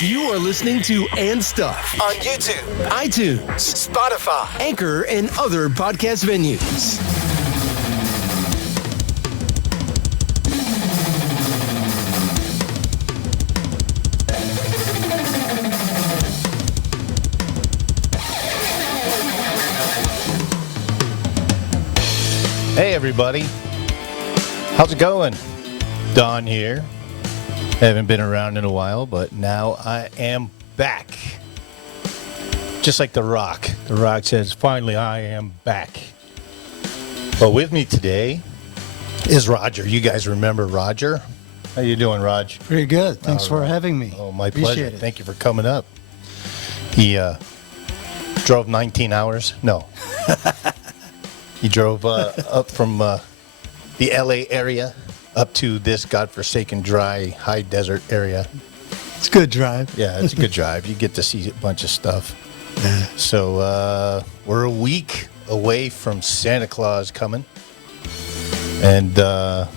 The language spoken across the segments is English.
You are listening to And Stuff on YouTube, iTunes, Spotify, Anchor, and other podcast venues. Hey everybody, how's it going? Don here. Haven't been around in a while, but now I am back. Just like The Rock. The Rock says, finally I am back. But with me today is Roger. You guys remember Roger? How you doing, Raj? Pretty good. Thanks for having me. Oh, my Appreciate pleasure. it. Thank you for coming up. He drove 19 hours. No. He drove up from the LA area up to this godforsaken, dry, high desert area. It's a good drive. Yeah, it's a good drive. You get to see a bunch of stuff. Yeah. So we're a week away from Santa Claus coming. And, bah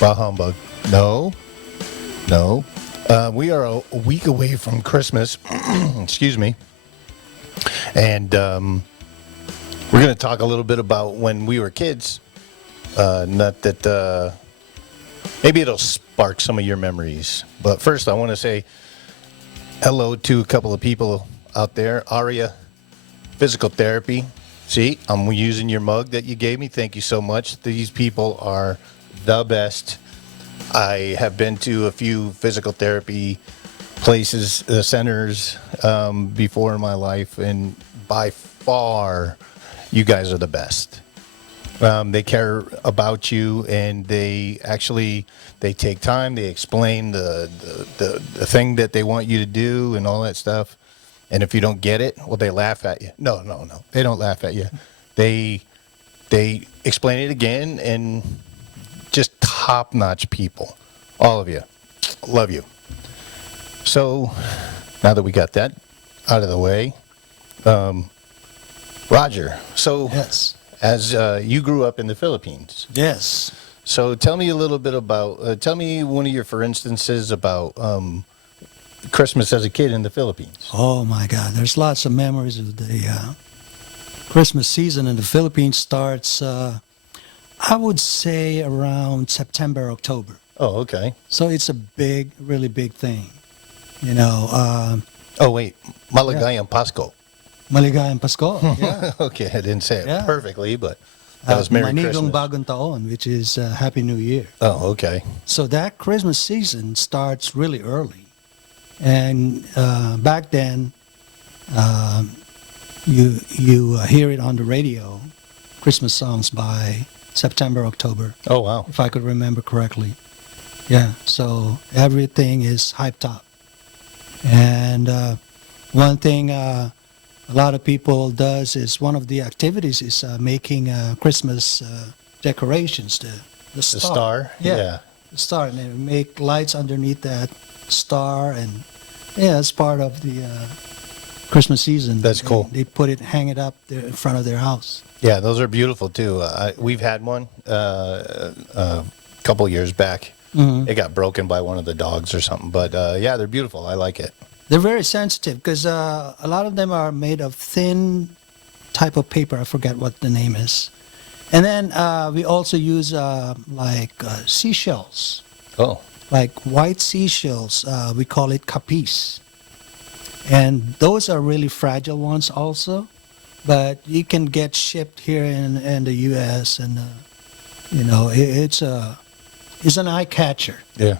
humbug. No. We are a week away from Christmas. Excuse me. And we're going to talk a little bit about when we were kids. Not that maybe it'll spark some of your memories. But first, I want to say hello to a couple of people out there. Aria Physical Therapy. See, I'm using your mug that you gave me. Thank you so much. These people are the best. I have been to a few physical therapy places, centers before in my life, and by far, you guys are the best. They care about you, and they take time. They explain the thing that they want you to do and all that stuff. And if you don't get it, well, they laugh at you. No. They don't laugh at you. They explain it again, and just top-notch people. All of you. Love you. So, now that we got that out of the way, Roger, so Yes. as you grew up in the Philippines, Yes. so tell me a little bit about, tell me one of your for instances about Christmas as a kid in the Philippines. Oh my God. There's lots of memories of the Christmas season in the Philippines. Starts, I would say, around September, October. Oh, okay. So it's a big, really big thing. You know, Oh, wait, Maligayang Pasko. Maligayang Pasko. Yeah. Okay, I didn't say it Yeah. perfectly, but that was Merry Manigong Christmas. Bagong Taon, which is Happy New Year. Oh, okay. So that Christmas season starts really early. And back then, you hear it on the radio, Christmas songs by September, October, Oh, wow. if I could remember correctly. Yeah, so everything is hyped up. And one thing a lot of people does is one of the activities is making Christmas decorations, the star. The star? Yeah. The star, and they make lights underneath that star, and yeah, it's part of the Christmas season. That's cool. They put it, hang it up there in front of their house. Yeah, those are beautiful too. We've had one a couple years back. Mm-hmm. It got broken by one of the dogs or something, but yeah, they're beautiful. I like it. They're very sensitive because a lot of them are made of thin type of paper. I forget what the name is. And then we also use seashells, Oh, like white seashells. We call it capis. And those are really fragile ones also. But you can get shipped here in the U.S. and, it's an eye catcher. yeah.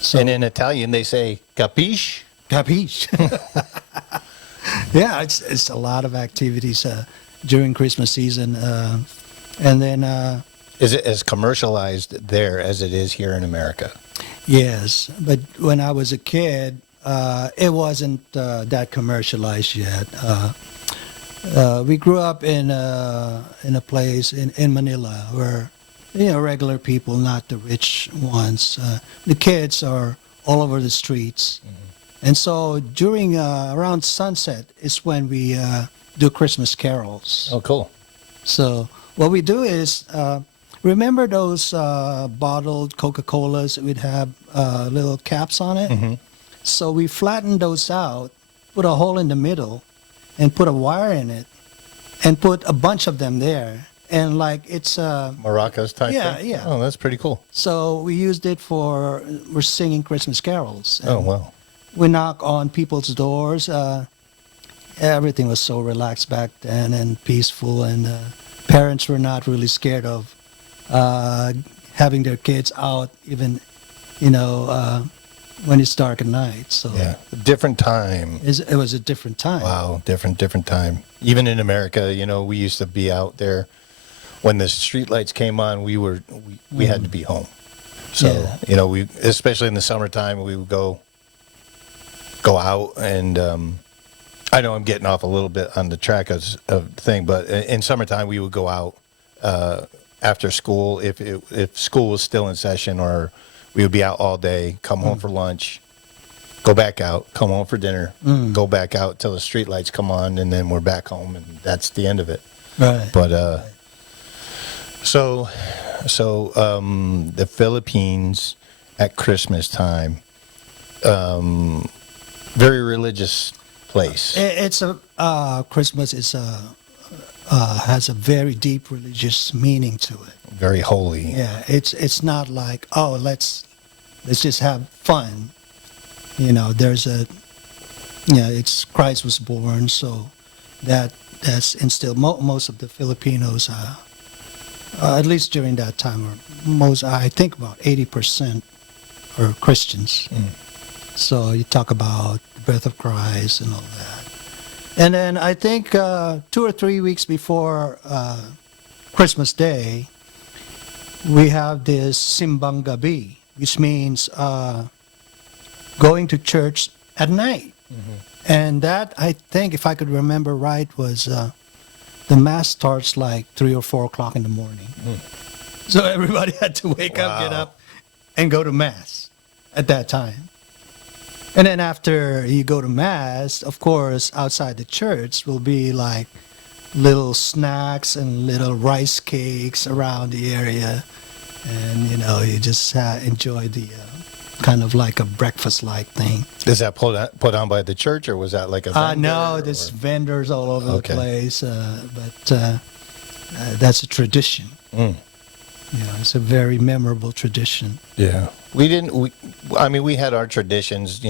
So, And in Italian, they say capiche. Capiche. Yeah, it's a lot of activities during Christmas season, and then Is it as commercialized there as it is here in America? yes. But when I was a kid, it wasn't that commercialized yet. We grew up in a place in Manila where regular people, not the rich ones. The kids are all over the streets. And so during around sunset is when we do Christmas carols. Oh, cool. So what we do is, remember those bottled Coca-Colas that would have little caps on it? Mm-hmm. So we flattened those out, put a hole in the middle, and put a wire in it, and put a bunch of them there. And like it's Maracas type Yeah, thing? yeah. Oh, that's pretty cool. so we used it we're singing Christmas carols. Oh, And wow. we knock on people's doors. Everything was so relaxed back then and peaceful, and parents were not really scared of having their kids out, even when it's dark at night. So Yeah. Different time. it was a different time. Wow, different time. Even in America, we used to be out there. When the street lights came on, we had to be home. So, Yeah. we, especially in the summertime, we would go out, and I know I'm getting off a little bit on the track of thing, but in summertime we would go out after school if school was still in session, or we would be out all day, come home for lunch, go back out, come home for dinner, go back out till the street lights come on, and then we're back home, and that's the end of it. Right. But so the Philippines at Christmas time, very religious place. It's Christmas is has a very deep religious meaning to it. Very holy. Yeah, it's not like, oh, let's just have fun. There's it's Christ was born, so that's instilled. Most of the Filipinos, at least during that time, I think about 80% are Christians. So you talk about the birth of Christ and all that. And then I think 2 or 3 weeks before Christmas Day, we have this Simbang Gabi, which means going to church at night. And that, I think, if I could remember right, was the Mass starts like 3 or 4 o'clock in the morning. So everybody had to wake up, get Wow. up, and go to Mass at that time. And then after you go to Mass, of course, outside the church will be like little snacks and little rice cakes around the area. And, you just enjoy the kind of like a breakfast-like thing. Is that put on by the church, or was that like a vendor, No, there's or- vendors all over Okay. the place. But that's a tradition. It's a very memorable tradition. Yeah. We had our traditions,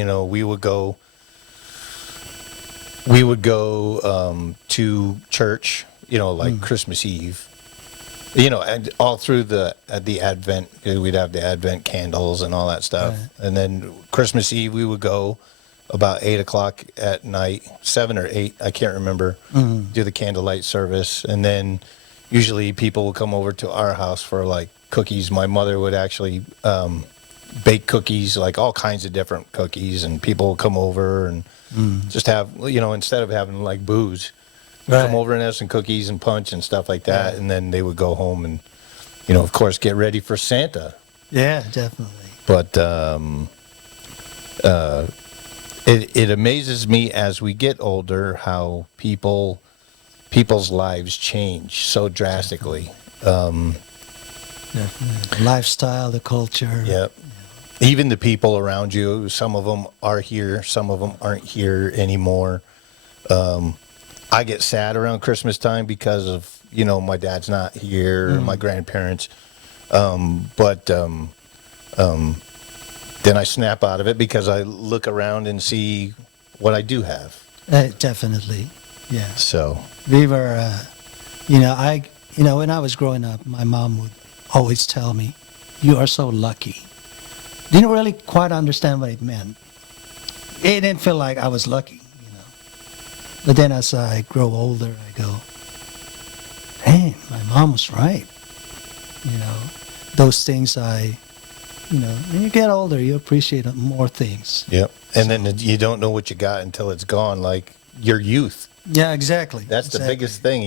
we would go to church, like Christmas Eve, and all through the Advent, we'd have the Advent candles and all that stuff. Right. And then Christmas Eve, we would go about 8 o'clock at night, 7 or 8, I can't remember, do the candlelight service. And then usually people would come over to our house for like cookies. My mother would actually bake cookies, like all kinds of different cookies, and people would come over and just have, instead of having like booze, Right. come over and have some cookies and punch and stuff like that. And then they would go home and, of course, get ready for Santa. Yeah, definitely. But it amazes me as we get older how people's lives change so drastically. Definitely. The lifestyle, the culture. Yep. Even the people around you, some of them are here, some of them aren't here anymore. I get sad around Christmas time because of, my dad's not here, my grandparents. But then I snap out of it because I look around and see what I do have. Definitely. Yeah. So, We were, when I was growing up, my mom would always tell me, "You are so lucky." Didn't really quite understand what it meant. It didn't feel like I was lucky, But then as I grow older, I go, "Man, my mom was right." Those things when you get older, you appreciate more things. yep. And then you don't know what you got until it's gone, like your youth. Yeah, exactly. That's the Exactly. biggest thing,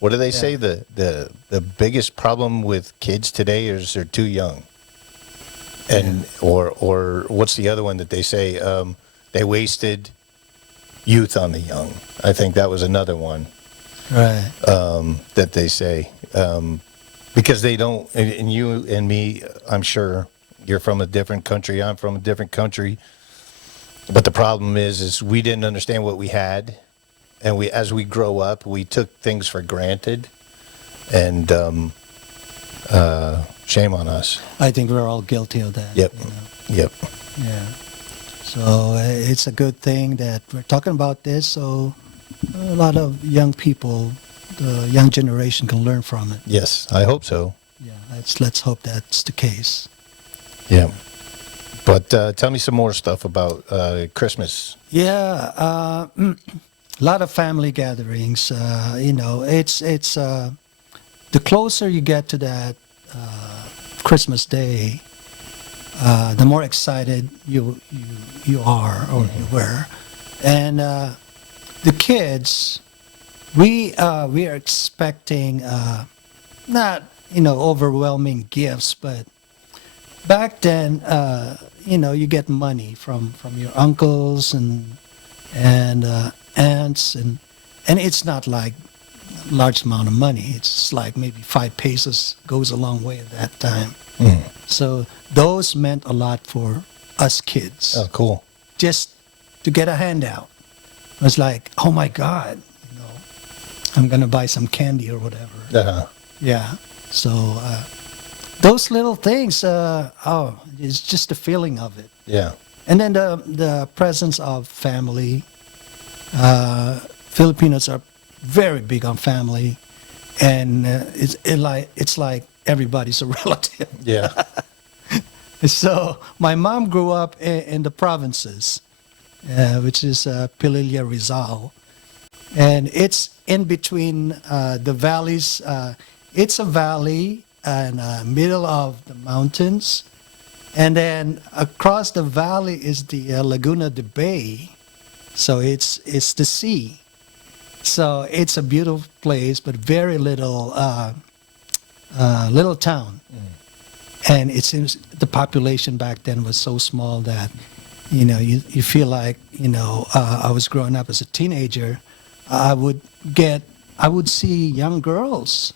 What do they say? The biggest problem with kids today is they're too young. And or what's the other one that they say? They wasted youth on the young. I think that was another one Right. that they say, because they don't. And you and me, I'm sure you're from a different country. I'm from a different country. But the problem is we didn't understand what we had, and as we grow up, we took things for granted, and shame on us. I think we're all guilty of that. Yep. You know? Yep. Yeah. So it's a good thing that we're talking about this, so a lot of young people, the young generation, can learn from it. Yes, I hope so. Yeah, let's hope that's the case. Yeah. But tell me some more stuff about Christmas. Yeah, a lot of family gatherings. It's the closer you get to that Christmas Day, the more excited you are or you were, and the kids, we are expecting not overwhelming gifts, but back then you get money from your uncles and aunts, and it's not like a large amount of money. It's like maybe 5 pesos goes a long way at that time. So those meant a lot for us kids. Oh, cool. Just to get a handout. It was like, oh my God, I'm gonna buy some candy or whatever. Uh-huh. Yeah. So those little things, it's just the feeling of it. Yeah. And then the presence of family. Filipinos are very big on family, and it's like everybody's a relative. Yeah. So my mom grew up in the provinces, which is Pililla, Rizal, and it's in between the valleys. It's a valley in middle of the mountains, and then across the valley is the Laguna de Bay. So it's the sea. So it's a beautiful place, but very little town. And it seems the population back then was so small that, you feel like, I was growing up as a teenager. I would see young girls,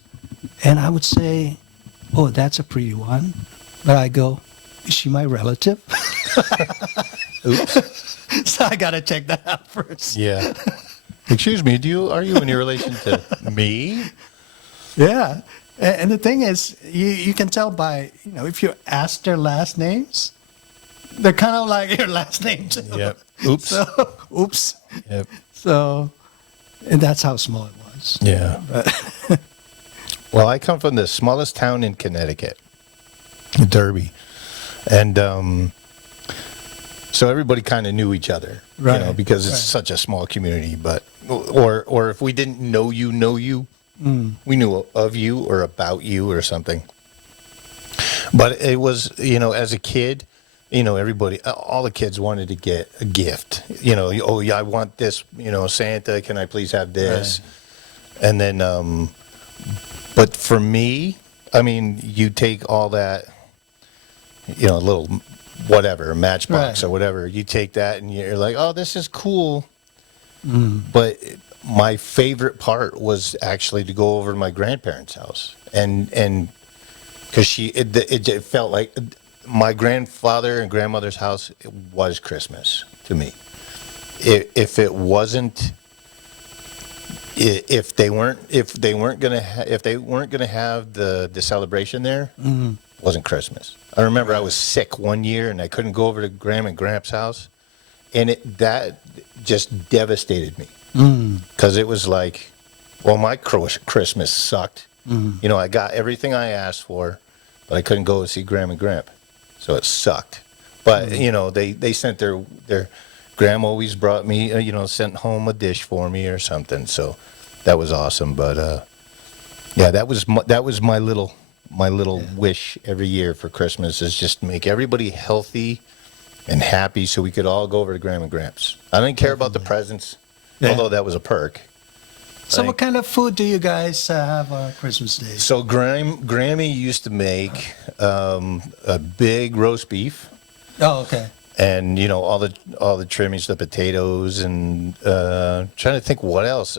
and I would say, oh, that's a pretty one. But I go, is she my relative? Oops. So I got to check that out first. Yeah. Excuse me, are you in relation to me? Yeah. And the thing is, you can tell by, if you ask their last names, they're kind of like your last name too. Yep. Oops. So, oops. Yep. So, and that's how small it was. Yeah. Well, I come from the smallest town in Connecticut, Derby. And so everybody kind of knew each other, Right, because it's right. such a small community. But or if we didn't know you, we knew of you or about you or something. But it was, as a kid, everybody, all the kids wanted to get a gift. Oh yeah, I want this. Santa, can I please have this? Right. And then, but for me, I mean, you take all that, a little whatever, matchbox Right. or whatever, you take that and you're like, oh, this is cool. But my favorite part was actually to go over to my grandparents' house, and because it felt like my grandfather and grandmother's house, it was Christmas to me. If they weren't gonna have the celebration there, wasn't Christmas. I remember I was sick one year and I couldn't go over to Grandma and Gramps' house, and that just devastated me because it was like, well, my Christmas sucked. I got everything I asked for, but I couldn't go see Grandma and Gramp, so it sucked. But they sent their grandma always brought me, sent home a dish for me or something. So that was awesome. But yeah, that was my little wish every year for Christmas, is just make everybody healthy and happy so we could all go over to Grandma and Gramps. I didn't care about the presents, although that was a perk. So what kind of food do you guys have on Christmas Day? So Grammy used to make a big roast beef. Oh, okay. And all the trimmings, the potatoes, and trying to think what else.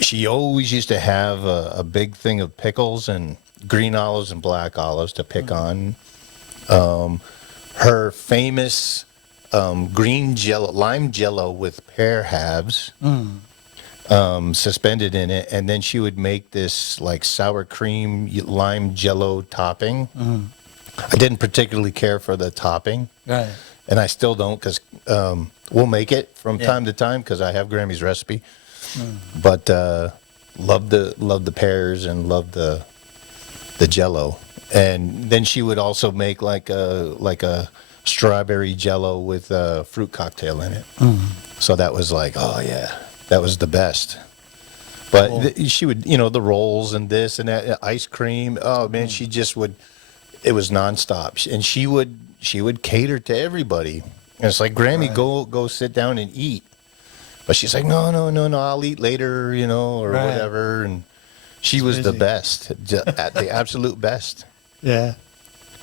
She always used to have a big thing of pickles and green olives and black olives to pick on. Her famous green jello, lime jello with pear halves suspended in it, and then she would make this like sour cream lime jello topping. I didn't particularly care for the topping, Right. and I still don't because we'll make it from time to time because I have Grammy's recipe. But loved the pears and loved the jello, and then she would also make like a strawberry jello with a fruit cocktail in it. So that was like, oh yeah, that was the best. But she would, the rolls and this and that, ice cream. Oh man, she just would. It was nonstop, and she would cater to everybody. And it's like, Grammy, go sit down and eat. But she's like, no, I'll eat later, or whatever. And she was the best, at the absolute best. Yeah.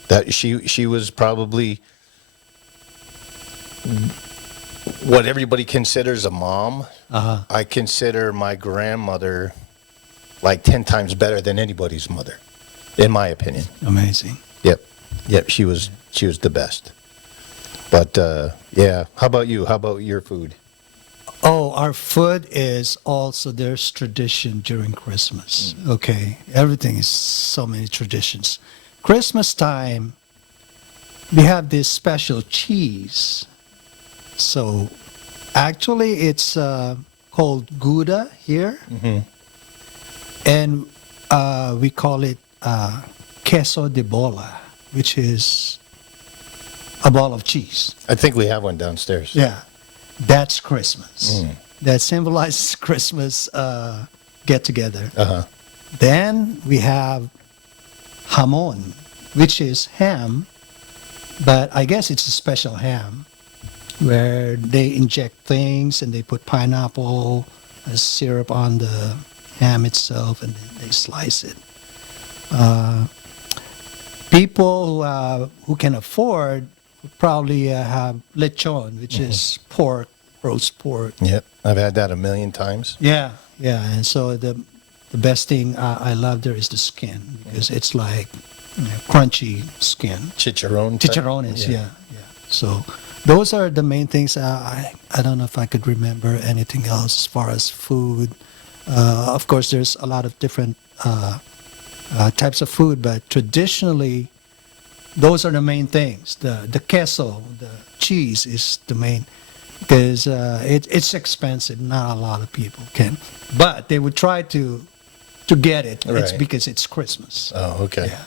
That she was probably what everybody considers a mom. I consider my grandmother like 10 times better than anybody's mother, in my opinion. Amazing. Yep. She was the best. But yeah, how about you? How about your food? Oh, our food is also, there's tradition during Christmas. Okay. Everything is so many traditions. Christmas time, we have this special cheese. So actually it's called Gouda here. And we call it queso de bola, which is a ball of cheese. I think we have one downstairs. Yeah, that's Christmas. That symbolizes Christmas get together. Then we have jamon, which is ham, but I guess it's a special ham where they inject things and they put pineapple syrup on the ham itself and then they slice it. People who can afford would probably have lechon, which is pork, roast pork. Yep, I've had that a million times. Yeah, and so the best thing I love there is the skin because it's like crunchy skin. Chicharron. type? Chicharrones, yeah. So those are the main things. I don't know if I could remember anything else as far as food. Of course, there's a lot of different types of food, but traditionally, those are the main things. The queso, the cheese is the main, because it's expensive. Not a lot of people can, but they would try to get it. It's Right. because it's Christmas. Oh, okay. Yeah.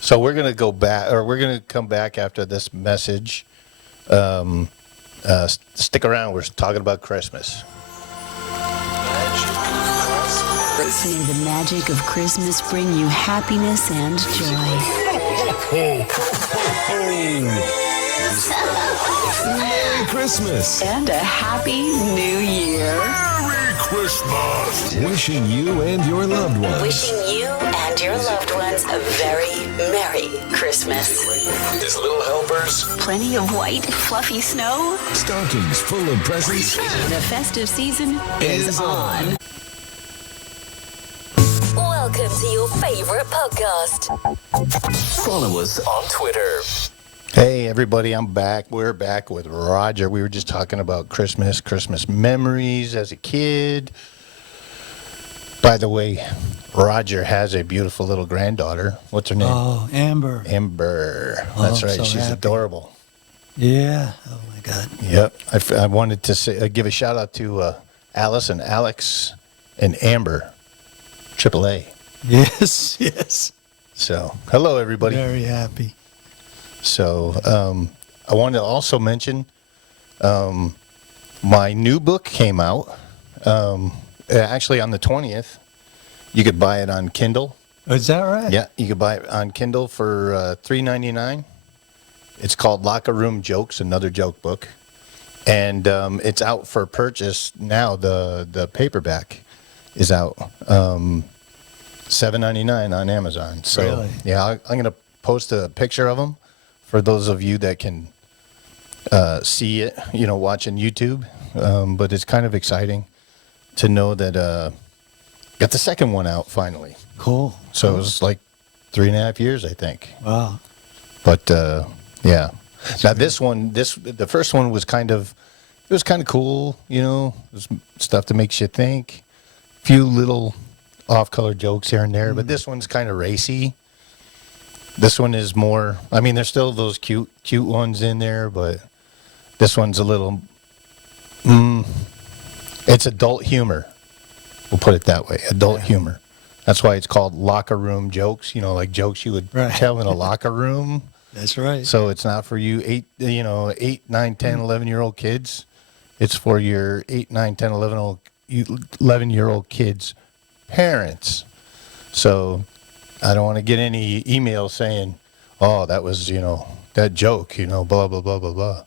So we're gonna go back, or we're gonna come back after this message. Stick around. We're talking about Christmas. May the magic of Christmas bring you happiness and joy. Merry Christmas! And a happy new year. Merry Christmas! Wishing you and your loved ones. Wishing you and your loved ones a very Merry Christmas. His little helpers. Plenty of white, fluffy snow. Stockings full of presents. The festive season is on. Welcome to your favorite podcast. Follow us on Twitter. Hey everybody, I'm back. We're back with Roger. We were just talking about Christmas memories as a kid. By the way, Roger has a beautiful little granddaughter. What's her name? Oh, Amber. Amber. That's right. so She's happy. adorable. Yeah. Oh my God. Yep. I wanted to say, give a shout out to Alice and Alex and Amber, AAA. Yes. So, hello everybody. Very happy. So, I wanted to also mention my new book came out. Actually, on the 20th, you could buy it on Kindle. Is that right? Yeah, you could buy it on Kindle for $3.99. It's called Locker Room Jokes, another joke book, and it's out for purchase now. The paperback is out, $7.99 on Amazon. So Really? yeah, I'm gonna post a picture of them for those of you that can see it, watching YouTube. But it's kind of exciting to know that got the second one out finally. Cool. So it was like 3.5 years, I think. Wow. But yeah, Now the first one was kind of cool, you know. There's stuff that makes you think. Few little off-color jokes here and there, but this one's kind of racy. This one is more. I mean, there's still those cute ones in there, but this one's a little. It's adult humor. We'll put it that way. Adult humor. That's why it's called locker room jokes. You know, like jokes you would tell in a locker room. That's right. So it's not for you 8, 9, 10, 11-year-old kids. It's for your 8, 9, 10, 11-year-old kids' parents. So I don't want to get any emails saying, "Oh, that was, that joke, blah blah blah blah blah."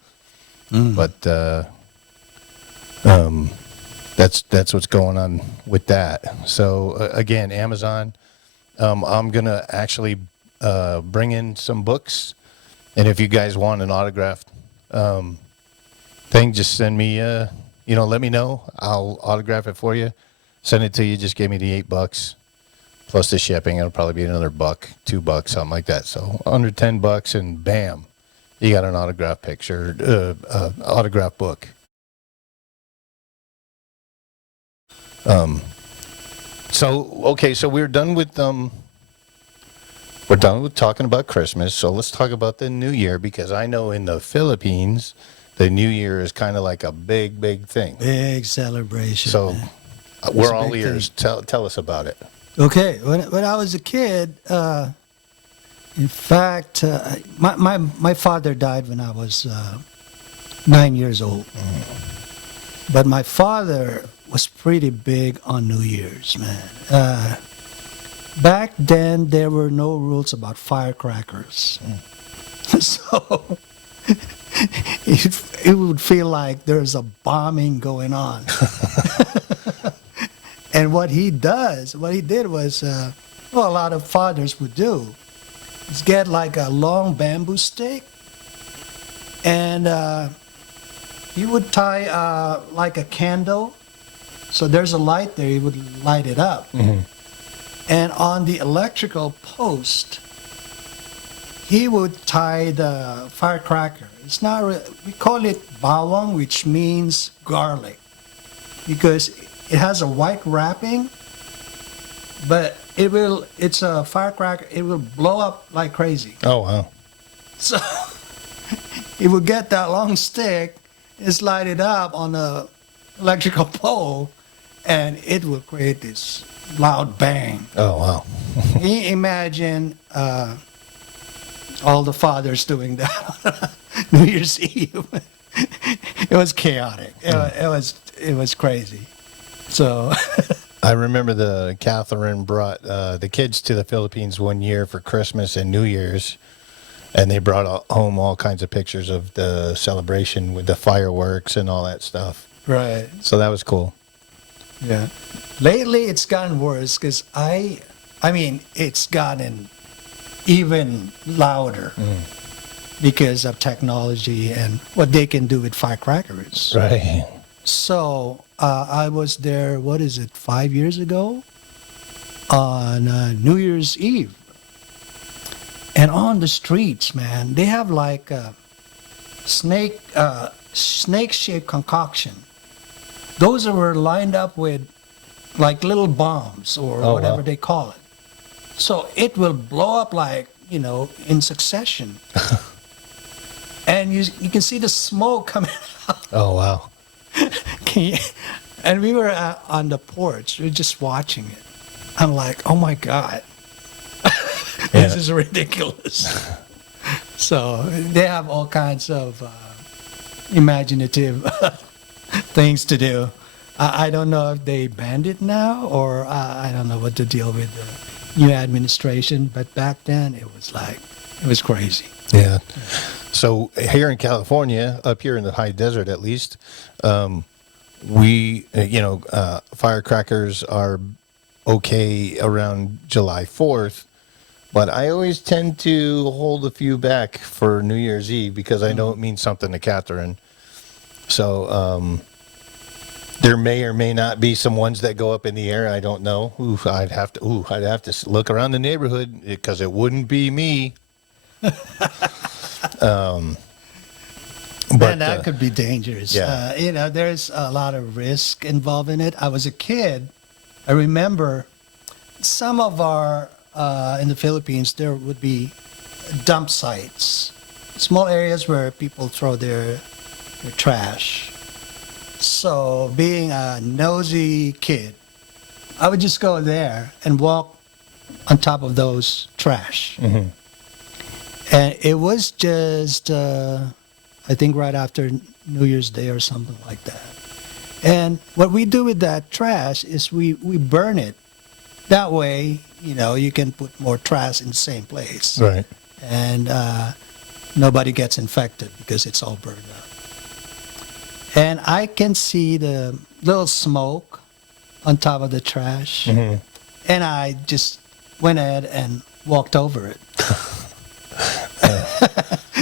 But that's what's going on with that. So again, Amazon. I'm gonna actually bring in some books, and if you guys want an autographed thing, just send me. Let me know. I'll autograph it for you. Send it to you. Just give me the $8 plus the shipping. It'll probably be another $1, $2, something like that. So under $10, and bam, you got an autograph picture, autograph book. So we're done with talking about Christmas. So let's talk about the New Year, because I know in the Philippines, the New Year is kind of like a big thing. Big celebration. So man. we're all ears. Tell us about it. Okay, when I was a kid, in fact, my father died when I was 9 years old. But my father was pretty big on New Year's, man. Back then, there were no rules about firecrackers. So it would feel like there's a bombing going on. And what he did was, a lot of fathers would do, is get like a long bamboo stick, and he would tie like a candle. So there's a light there, he would light it up. And on the electrical post, he would tie the firecracker. It's not, we call it bawang, which means garlic, because it has a white wrapping, but it's a firecracker, it will blow up like crazy. Oh, wow. So he would get that long stick, it's light it up on the electrical pole, and it will create this loud bang. Oh, wow. Can you imagine all the fathers doing that on New Year's Eve? It was chaotic. It was crazy. So I remember Catherine brought the kids to the Philippines one year for Christmas and New Year's, and they brought home all kinds of pictures of the celebration with the fireworks and all that stuff. right, So that was cool. yeah. Lately, it's gotten worse because I mean, it's gotten even louder because of technology and what they can do with firecrackers. Right. So I was there, 5 years ago, on New Year's Eve. And on the streets, man, they have like a snake-shaped concoction. Those were lined up with like little bombs or whatever wow. they call it. So it will blow up like, in succession. And you can see the smoke coming out. Oh, wow. And we were on the porch. We were just watching it. I'm like, oh my God, this is ridiculous. So they have all kinds of imaginative things to do. I don't know if they banned it now, or I don't know what to deal with the new administration. But back then, it was crazy. Yeah. So here in California, up here in the high desert at least, we, firecrackers are okay around July 4th, but I always tend to hold a few back for New Year's Eve because I know it means something to Catherine. So there may or may not be some ones that go up in the air. I don't know. I'd have to look around the neighborhood because it wouldn't be me. But, And that could be dangerous. yeah. There's a lot of risk involved in it. I was a kid. I remember some of our, in the Philippines, there would be dump sites, small areas where people throw their trash. So being a nosy kid, I would just go there and walk on top of those trash. Mm-hmm. And it was just, I think, right after New Year's Day or something like that. And what we do with that trash is we burn it. That way, you can put more trash in the same place. Right. And nobody gets infected because it's all burned up. And I can see the little smoke on top of the trash. Mm-hmm. And I just went ahead and walked over it.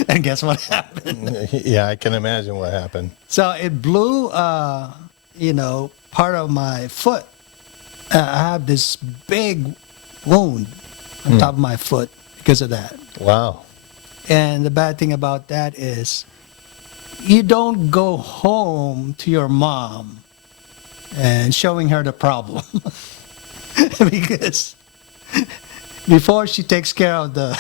And guess what happened? Yeah, I can imagine what happened. So it blew, part of my foot. I have this big wound on top of my foot because of that. Wow. And the bad thing about that is you don't go home to your mom and showing her the problem. Because before she takes care of the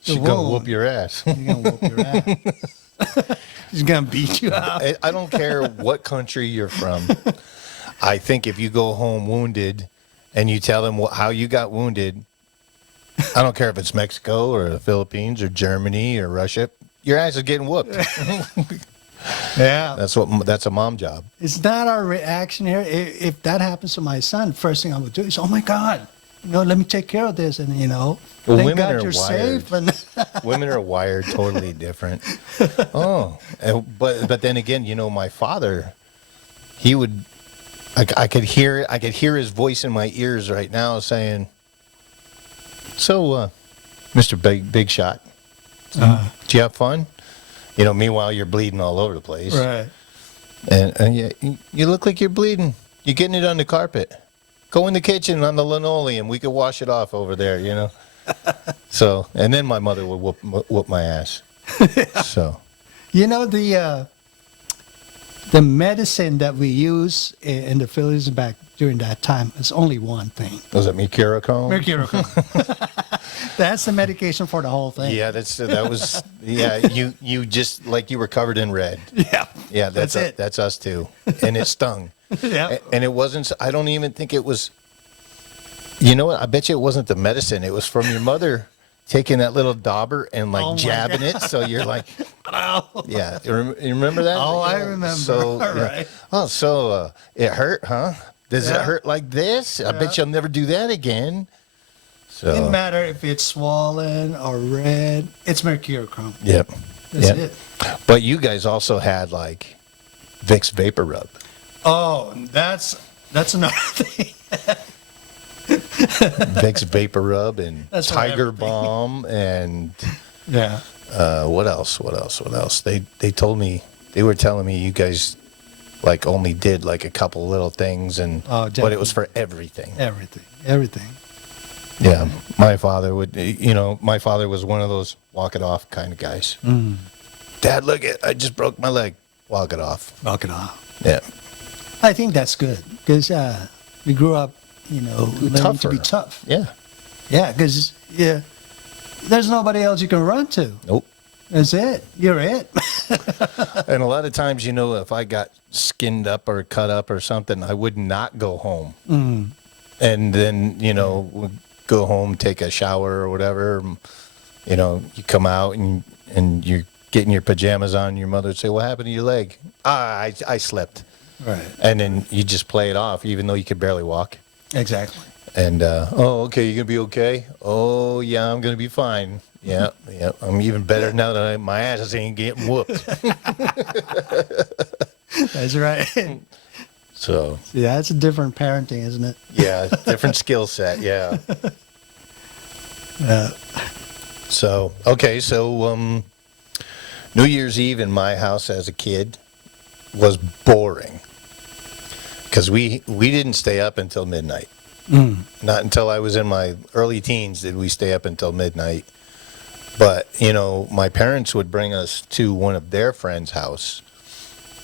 She's wound, going to whoop your ass. she's going to whoop your ass. She's going to beat you out. I don't care what country you're from. I think if you go home wounded and you tell them how you got wounded, I don't care if it's Mexico or the Philippines or Germany or Russia, your ass is getting whooped. Yeah. That's a mom job. It's not our reaction here. If that happens to my son, first thing I would do is, oh my God, let me take care of this. And, Well, thank women God are you're wired. safe. And Women are wired totally different. Oh, but then again, my father, he would, I could hear his voice in my ears right now saying, "So, Mr. Big Shot, did you have fun?" Meanwhile you're bleeding all over the place. right. And you look like you're bleeding. You're getting it on the carpet. Go in the kitchen on the linoleum. We could wash it off over there, So, and then my mother would whoop my ass. So, the medicine that we use in the Philippines back during that time is only one thing. was it Mercurochrome? Mercurochrome. That's the medication for the whole thing. Yeah, that was you just like you were covered in red. Yeah. Yeah, That's it. That's us too. And it stung. Yeah. And it wasn't, I don't even think it was, you know what? I bet you it wasn't the medicine. It was from your mother taking that little dauber and Oh, my jabbing it. So you're like, yeah. You remember that? Oh, I Yeah. remember. So, All right. Oh, so it hurt, huh? Does it Yeah. hurt like this? I bet you'll never do that again. It doesn't So, matter if it's swollen or red. It's mercurochrome. yep. That's Yep. it. But you guys also had like Vicks Vapor Rub. Oh, that's another thing. Vicks Vapor Rub and That's for Tiger everything. Balm and Yeah. what else? They told me, they were telling me you guys like only did like a couple little things Oh, but it was for everything. Everything. Yeah. My father was one of those walk it off kind of guys. Mm. Dad, look I just broke my leg. Walk it off. Knock it off. Yeah. I think that's good because we grew up, learning to be tough. Yeah. Yeah, because there's nobody else you can run to. Nope. That's it. You're it. And a lot of times, if I got skinned up or cut up or something, I would not go home. Mm. And then, would go home, take a shower or whatever. You come out and you're getting your pajamas on. And your mother would say, "What happened to your leg?" I slipped. Right. And then you just play it off, even though you could barely walk. Exactly. And, okay, you're going to be okay? Oh, yeah, I'm going to be fine. Yeah. I'm even better now that my ass ain't getting whooped. That's right. So, Yeah, it's a different parenting, isn't it? yeah, different skill set, yeah. So, okay, New Year's Eve in my house as a kid was boring because we didn't stay up until midnight. Not until I was in my early teens did we stay up until midnight. But, you know, my parents would bring us to one of their friends' house,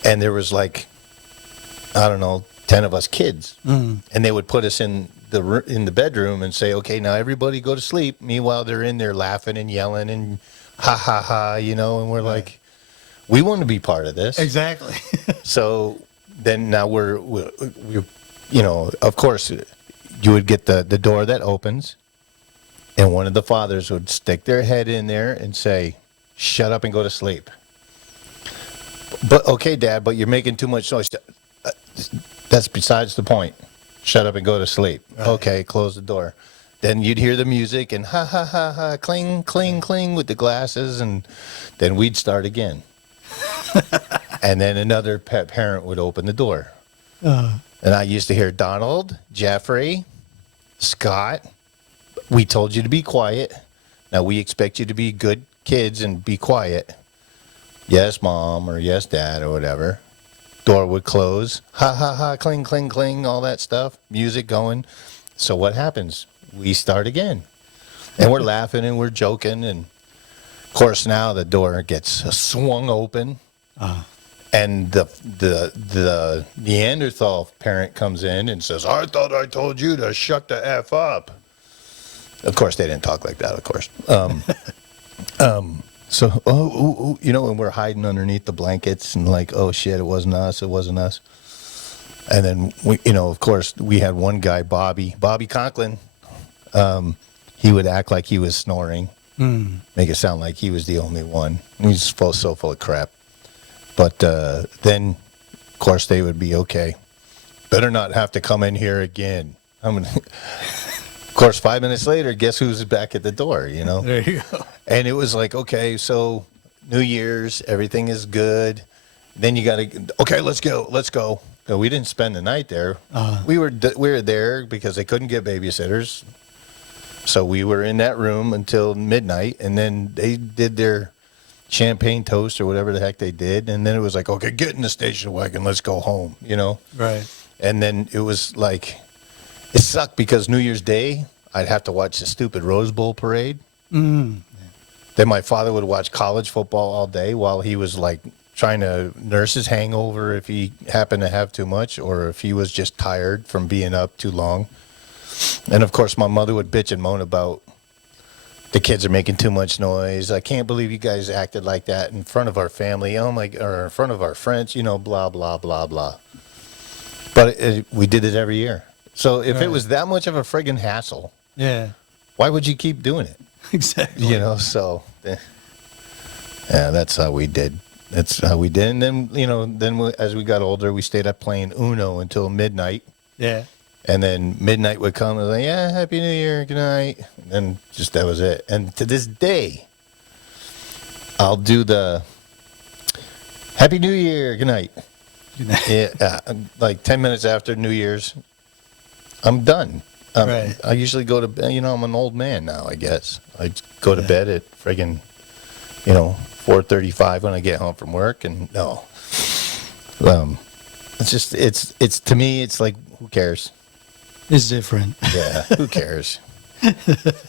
and there was like, I don't know, 10 of us kids. And they would put us in the bedroom and say, okay, now everybody go to sleep. Meanwhile, they're in there laughing and yelling and ha, ha, ha, you know, and we're like, we want to be part of this. Exactly. So then now we're, you know, of course, you would get the door that opens, and one of the fathers would stick their head in there and say, shut up and go to sleep. But, okay, Dad, but you're making too much noise. That's besides the point. Shut up and go to sleep. Right. Okay, close the door. Then you'd hear the music and ha, ha, ha, ha, cling, cling, cling with the glasses, and then we'd start again. And then another pet parent would open the door. And I used to hear, Donald, Jeffrey, Scott, we told you to be quiet. Now we expect you to be good kids and be quiet. Yes, Mom, or yes, Dad, or whatever. Door would close. Ha, ha, ha, cling, cling, cling, all that stuff. Music going. So what happens? We start again. And we're laughing and we're joking. And, of course, now the door gets swung open. And the Neanderthal parent comes in and says, I thought I told you to shut the F up. Of course, they didn't talk like that, of course. So, you know, and we're hiding underneath the blankets and like, oh, shit, it wasn't us. And then, we, you know, of course, we had one guy, Bobby Conklin. He would act like he was snoring, make it sound like he was the only one. He's so full of crap. But then, of course, they would be, okay, better not have to come in here again. Of course, 5 minutes later, guess who's back at the door, you know? There you go. And it was like, okay, so New Year's, everything is good. Then you got to, okay, let's go. No, we didn't spend the night there. We were there because they couldn't get babysitters. So we were in that room until midnight, and then they did their champagne toast or whatever the heck they did. And then it was like, okay, get in the station wagon, let's go home, you know? Right. And then it was like, it sucked because New Year's Day, I'd have to watch the stupid Rose Bowl parade. Then my father would watch college football all day while he was like trying to nurse his hangover if he happened to have too much or if he was just tired from being up too long. And of course, my mother would bitch and moan about the kids are making too much noise. I can't believe you guys acted like that in front of our family. Oh my, or in front of our friends, you know, blah, blah, blah, blah. But we did it every year. So if it was that much of a friggin' hassle, why would you keep doing it? Exactly. You know, so yeah, that's how we did. That's how we did. And then, you know, as we got older, we stayed up playing Uno until midnight. Yeah. And then midnight would come and like, yeah, Happy New Year, good night. And then just that was it. And to this day, I'll do the Happy New Year, good night. Yeah, like 10 minutes after New Year's, I'm done. Right. I usually go to bed, you know, I'm an old man now, I guess. I go to bed at friggin', you know, 4:35 when I get home from work, and no. It's just, it's to me, it's like, who cares? It's different. Yeah, who cares?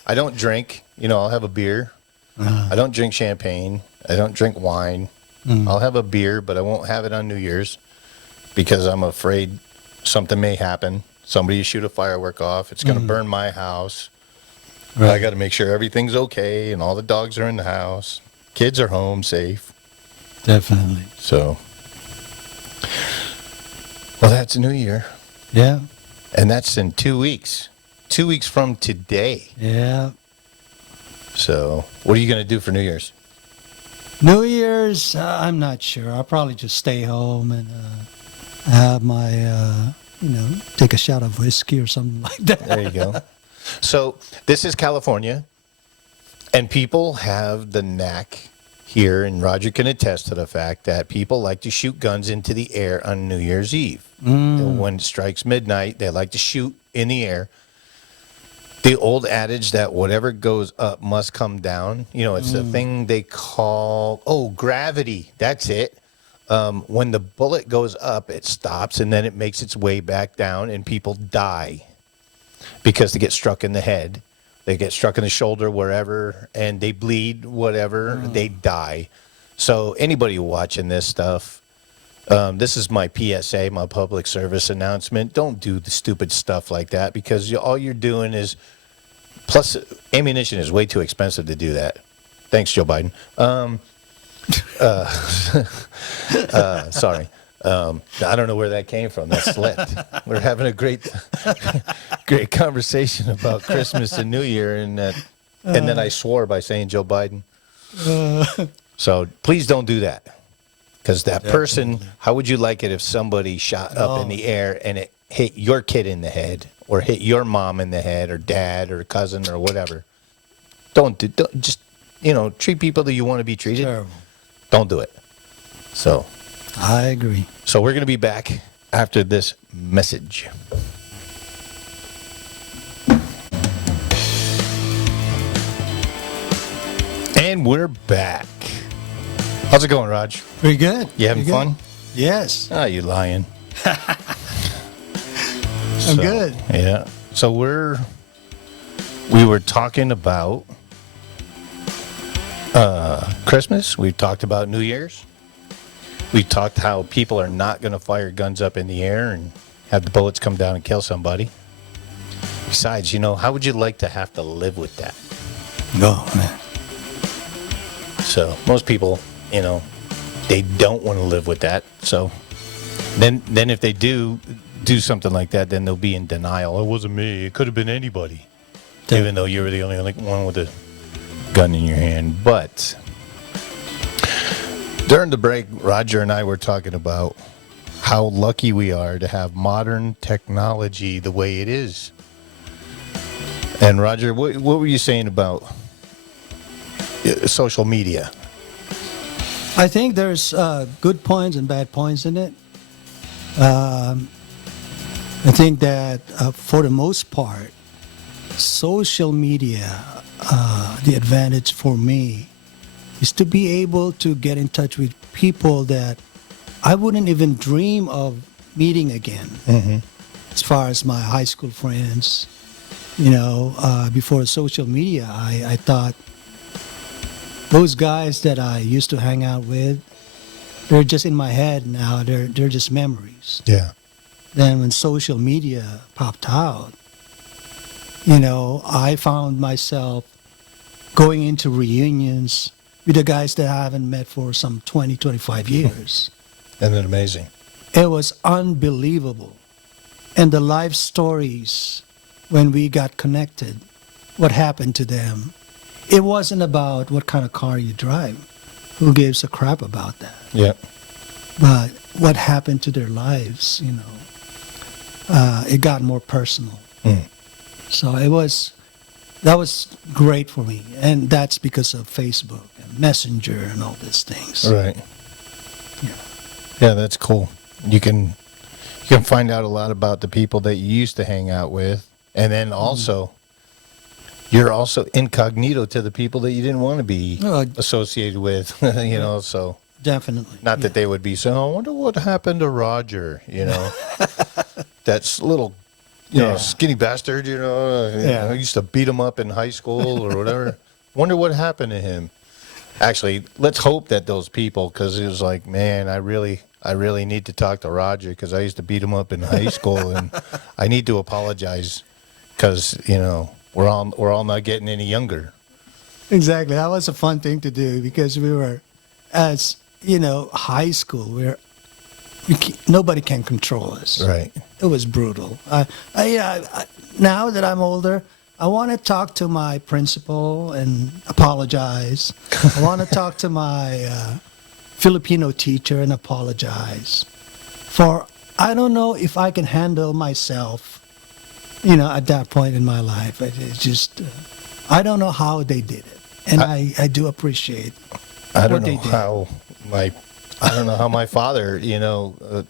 I don't drink, you know, I'll have a beer. I don't drink champagne. I don't drink wine. I'll have a beer, but I won't have it on New Year's because I'm afraid something may happen. Somebody shoot a firework off. It's going to burn my house. Right. I got to make sure everything's okay and all the dogs are in the house. Kids are home safe. Definitely. So, well, that's New Year. Yeah. And that's in 2 weeks. 2 weeks from today. Yeah. So, what are you going to do for New Year's? New Year's, I'm not sure. I'll probably just stay home and have my, take a shot of whiskey or something like that. There you go. So, this is California, and people have the knack here, and Roger can attest to the fact that people like to shoot guns into the air on New Year's Eve. And when it strikes midnight, they like to shoot in the air. The old adage that whatever goes up must come down, you know, it's the thing they call, gravity. That's it. When the bullet goes up, it stops, and then it makes its way back down, and people die because they get struck in the head they get struck in the shoulder, wherever, and they bleed, whatever, they die. So anybody watching this stuff, this is my PSA, my public service announcement. Don't do the stupid stuff like that, because all you're doing is, plus ammunition is way too expensive to do that. Thanks, Joe Biden. Sorry. I don't know where that came from. That slipped. We're having a great conversation about Christmas and New Year, and then I swore by saying Joe Biden. So please don't do that, because that person. How would you like it if somebody shot up in the air and it hit your kid in the head, or hit your mom in the head, or dad, or cousin, or whatever? Don't just treat people that you want to be treated. Terrible. Don't do it. So. I agree. So we're going to be back after this message. And we're back. How's it going, Raj? Pretty good. You having Pretty good. fun? Yes. Oh, you lying. I'm good. Yeah. So we were talking about Christmas. We talked about New Year's. We talked how people are not going to fire guns up in the air and have the bullets come down and kill somebody. Besides, how would you like to have to live with that? No, man. So most people, they don't want to live with that. So then if they do something like that, then they'll be in denial. It wasn't me. It could have been anybody. Even though you were the only one with a gun in your hand. But during the break, Roger and I were talking about how lucky we are to have modern technology the way it is. And Roger, what were you saying about social media? I think there's good points and bad points in it. I think that for the most part, social media, the advantage for me is to be able to get in touch with people that I wouldn't even dream of meeting again. Mm-hmm. As far as my high school friends, before social media, I thought those guys that I used to hang out with, they're just in my head now. They're just memories. Yeah. Then when social media popped out, I found myself going into reunions with the guys that I haven't met for some 20, 25 years. Isn't it amazing? It was unbelievable. And the life stories when we got connected, what happened to them. It wasn't about what kind of car you drive. Who gives a crap about that? Yeah. But what happened to their lives, it got more personal. Mm. So that was great for me. And that's because of Facebook and Messenger and all these things. Right. Yeah, that's cool. You can find out a lot about the people that you used to hang out with, and then also you're also incognito to the people that you didn't want to be associated with, so Definitely. not that they would be saying, I wonder what happened to Roger, That's little skinny bastard, I used to beat him up in high school or whatever. Wonder what happened to him. Actually, let's hope that those people, because it was like, man, I really need to talk to Roger, because I used to beat him up in high school, and I need to apologize, because we're all not getting any younger. Exactly. That was a fun thing to do, because we were, as high school, nobody can control us. Right. It was brutal. Now that I'm older, I want to talk to my principal and apologize. I want to talk to my Filipino teacher and apologize. For I don't know if I can handle myself, at that point in my life. It's just, I don't know how they did it. And I do appreciate I don't what they know did. I don't know how my father, I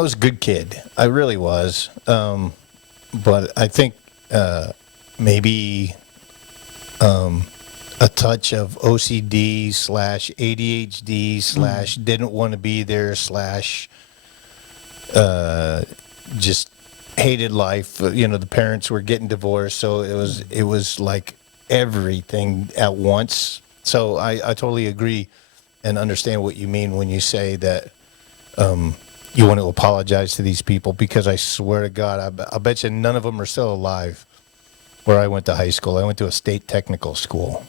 was a good kid. I really was. But I think maybe a touch of OCD / ADHD / didn't want to be there / just hated life. The parents were getting divorced, so it was like everything at once. So I totally agree and understand what you mean when you say that you want to apologize to these people, because I swear to God, I bet you none of them are still alive where I went to high school. I went to a state technical school.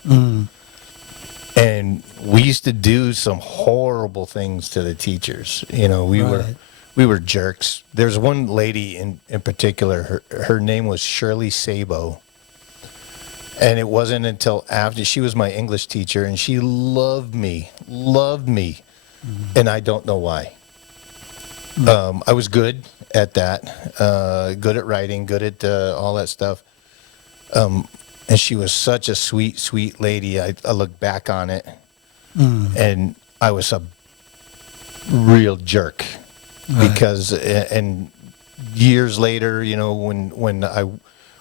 And we used to do some horrible things to the teachers. We were jerks. There's one lady in particular, her name was Shirley Sabo. And it wasn't until after, she was my English teacher, and she loved me. And I don't know why. I was good at that, good at writing, good at all that stuff. And she was such a sweet, sweet lady. I look back on it, and I was a real jerk. Because, and years later, when I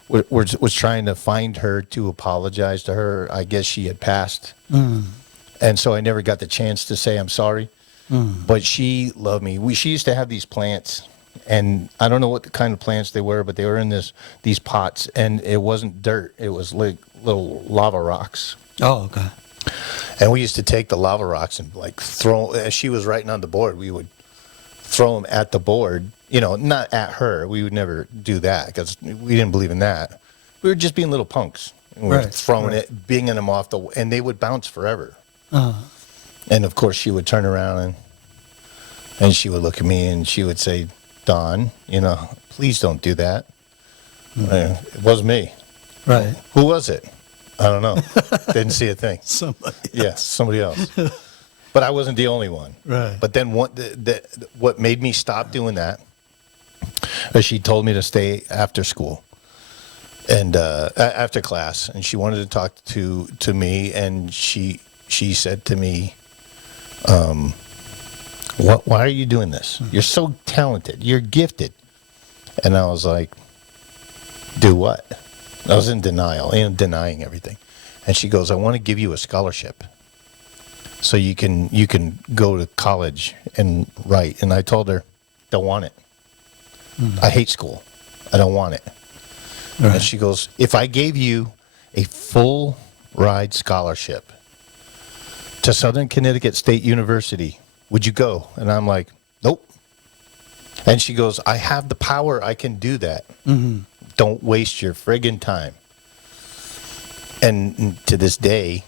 was trying to find her to apologize to her, I guess she had passed. And so I never got the chance to say I'm sorry. But she loved me. She used to have these plants, and I don't know what kind of plants they were, but they were in these pots, and it wasn't dirt. It was like little lava rocks. Oh, okay. And we used to take the lava rocks and throw, as she was writing on the board, we would throw them at the board, not at her. We would never do that because we didn't believe in that. We were just being little punks. And we were throwing it, binging them off and they would bounce forever. And of course she would turn around and she would look at me and she would say, Don, please don't do that. It wasn't me. Right. Who was it? I don't know. Didn't see a thing. Somebody. Yes, somebody else. But I wasn't the only one. Right. But then what made me stop doing that is she told me to stay after school and after class, and she wanted to talk to me, and she said to me, why are you doing this? You're so talented. You're gifted. And I was like, do what? I was in denial, denying everything. And she goes, I want to give you a scholarship so you can go to college and write. And I told her, don't want it. I hate school. I don't want it. Right. And she goes, if I gave you a full ride scholarship to Southern Connecticut State University, would you go? And I'm like, nope. And she goes, I have the power. I can do that. Don't waste your friggin' time. And to this day,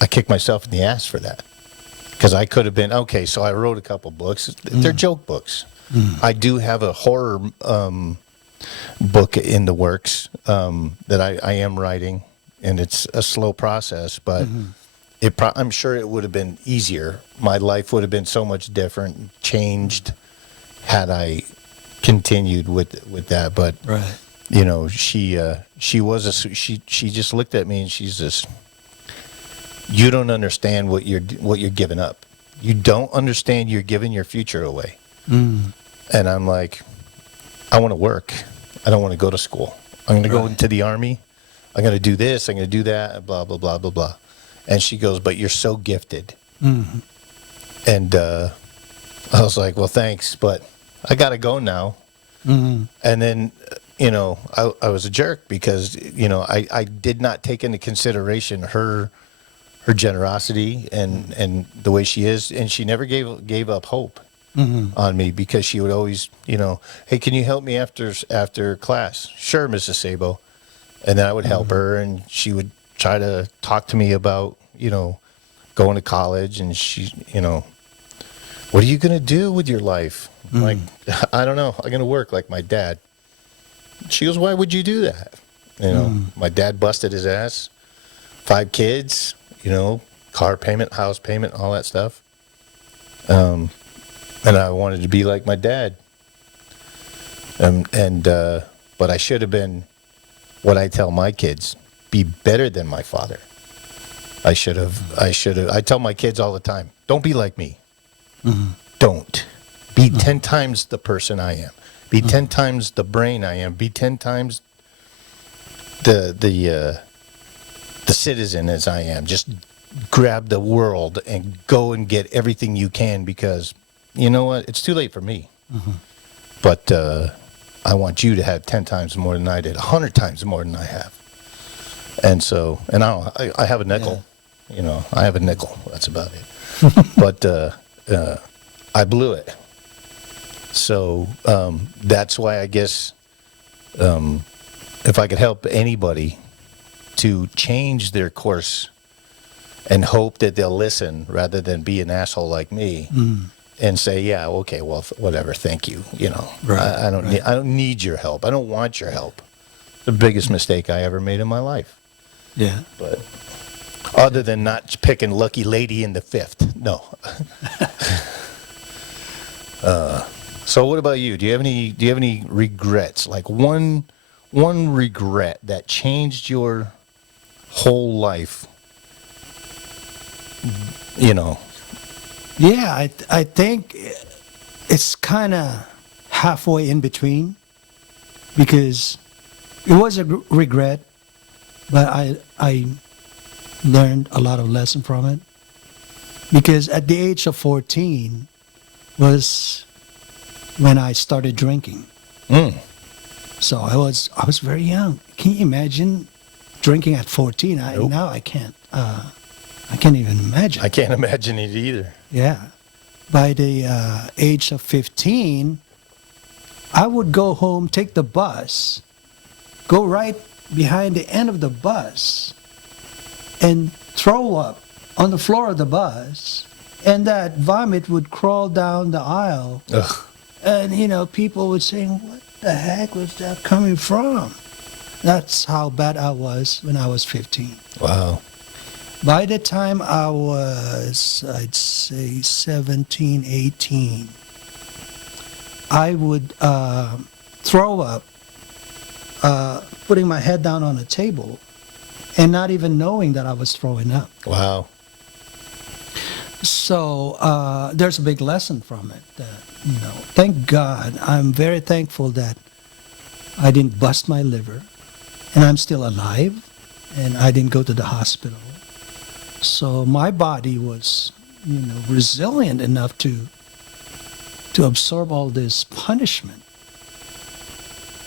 I kick myself in the ass for that. Because I could have been, okay, so I wrote a couple books. They're joke books. I do have a horror book in the works that I am writing, and it's a slow process, but I'm sure it would have been easier. My life would have been so much different, changed, had I continued with that. But right. She just looked at me and she's just, you don't understand what you're giving up. You don't understand you're giving your future away. And I'm like, I want to work. I don't want to go to school. I'm going to go into the Army. I'm going to do this. I'm going to do that. Blah, blah, blah, blah, blah. And she goes, but you're so gifted. And I was like, well, thanks, but I got to go now. And then, I was a jerk because, I did not take into consideration her generosity and the way she is. And she never gave up hope on me, because she would always, hey, can you help me after class? Sure, Mrs. Sabo. And then I would help her, and she would try to talk to me about, going to college. And she, what are you going to do with your life? I'm like, I don't know. I'm going to work like my dad. She goes, why would you do that? My dad busted his ass, 5 kids, car payment, house payment, all that stuff. And I wanted to be like my dad. But I should have been what I tell my kids, be better than my father. I should have. I tell my kids all the time, don't be like me. Don't. Be 10 times the person I am. Be 10 times the brain I am. Be 10 times the citizen as I am. Just grab the world and go and get everything you can, because you know what? It's too late for me. But I want you to have 10 times more than I did, 100 times more than I have. And so, and I have a nickel. You know, I have a nickel. That's about it. But I blew it. So that's why I guess if I could help anybody to change their course and hope that they'll listen rather than be an asshole like me and say, yeah, okay, well, whatever, thank you. You know, I don't need your help. I don't want your help. The biggest mistake I ever made in my life. Yeah. But other than not picking Lucky Lady in the fifth, no. So what about you? Do you have any regrets? Like one regret that changed your whole life? You know. Yeah, I think it's kind of halfway in between, because it was a regret, but I learned a lot of lesson from it. Because at the age of 14 was when I started drinking. So I was very young. Can you imagine drinking at 14? Nope. Now I can't. I can't even imagine. I can't imagine it either. Yeah. By the age of 15, I would go home, take the bus, go right behind the end of the bus, and throw up on the floor of the bus, and that vomit would crawl down the aisle. Ugh. And, you know, people would say, what the heck was that coming from? That's how bad I was when I was 15. Wow. By the time I was, I'd say 17, 18, I would throw up, putting my head down on a table and not even knowing that I was throwing up. Wow. So there's a big lesson from it. That, you know, thank God, I'm very thankful that I didn't bust my liver, and I'm still alive, and I didn't go to the hospital. So my body was, you know, resilient enough to absorb all this punishment.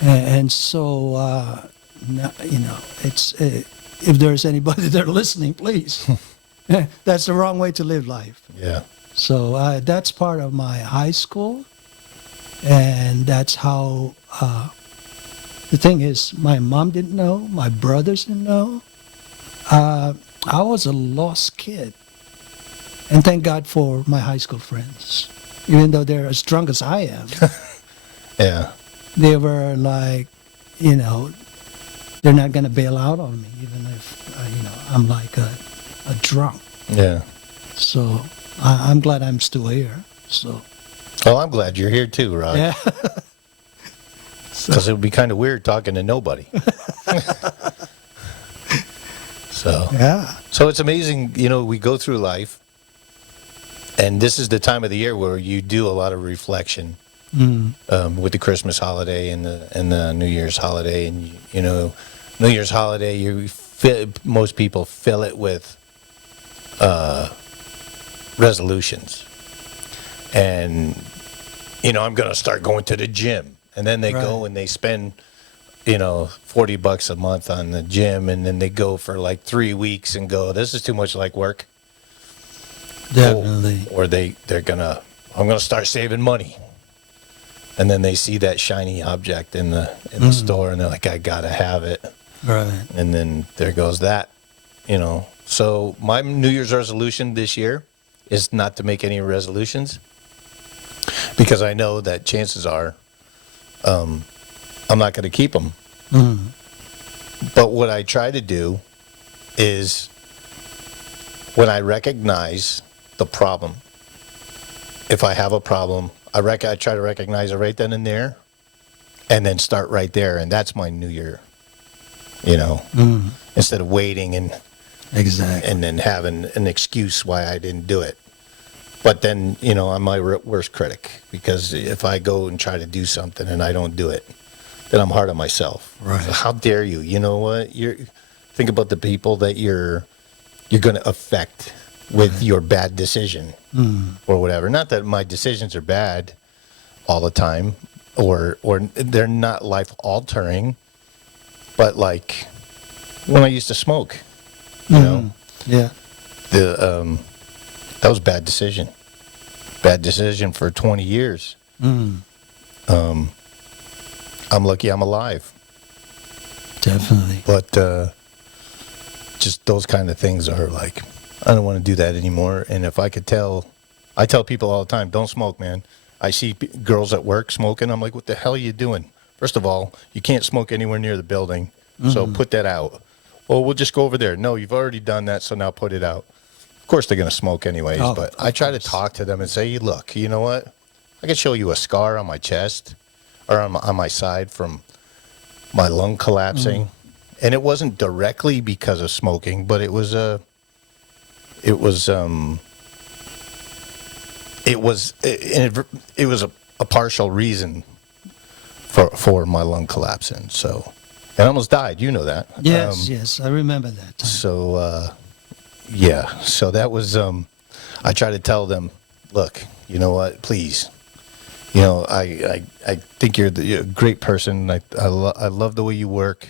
And so, you know, it's if there's anybody there listening, please, that's the wrong way to live life. Yeah. So that's part of my high school, and that's how. The thing is, my mom didn't know, my brothers didn't know. I was a lost kid. And thank God for my high school friends. Even though they're as drunk as I am. Yeah. They were like, you know, they're not going to bail out on me, even if, you know, I'm like a drunk. Yeah. So I'm glad I'm still here. So. Well, I'm glad you're here too, Rod. Yeah. Because it would be kind of weird talking to nobody. So. Yeah. So it's amazing, you know, we go through life, and this is the time of the year where you do a lot of reflection with the Christmas holiday and the New Year's holiday, and you know, New Year's holiday, most people fill it with resolutions, and you know, I'm going to start going to the gym, and then they go and they spend, you know, $40 a month on the gym, and then they go for like 3 weeks and go, this is too much like work. Definitely. Or they're gonna, I'm gonna start saving money, and then they see that shiny object in the store, and they're like, I gotta have it. Right. And then there goes that, you know. So my New Year's resolution this year is not to make any resolutions, because I know that chances are I'm not going to keep them. But what I try to do is, when I recognize the problem, if I have a problem, I try to recognize it right then and there, and then start right there. And that's my New Year, you know, instead of waiting and then having an excuse why I didn't do it. But then, you know, I'm my worst critic, because if I go and try to do something and I don't do it, then I'm hard on myself. Right. So how dare you? You know what? Think about the people that you're going to affect with your bad decision or whatever. Not that my decisions are bad all the time, or they're not life altering, but like when I used to smoke, you know, Yeah. that was a bad decision. Bad decision for 20 years. I'm lucky I'm alive, Definitely. but just those kind of things are like, I don't want to do that anymore. And if I could I tell people all the time, don't smoke, man. I see girls at work smoking. I'm like, what the hell are you doing? First of all, you can't smoke anywhere near the building, so put that out. Well, we'll just go over there. No, you've already done that, so now put it out. Of course, they're going to smoke anyways, Oh, but of I try to course. talk to them and say, look, you know what? I can show you a scar on my chest or on my side from my lung collapsing. And it wasn't directly because of smoking, but it was a partial reason for my lung collapsing. So, and I almost died. You know that. Yes, yes, I remember that time. So, yeah. So that was. I try to tell them, look, you know what? Please, you know, I think you're a great person. I love the way you work.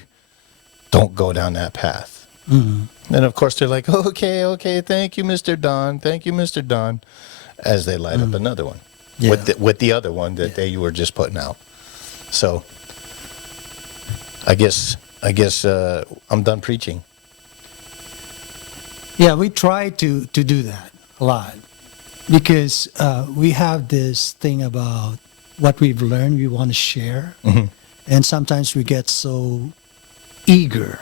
Don't go down that path. And of course, they're like, okay, thank you, Mr. Don. Thank you, Mr. Don. As they light up another one Yeah. with the other one that they were just putting out. So I guess I'm done preaching. Yeah, we try to do that a lot because we have this thing about what we've learned we want to share. And sometimes we get so eager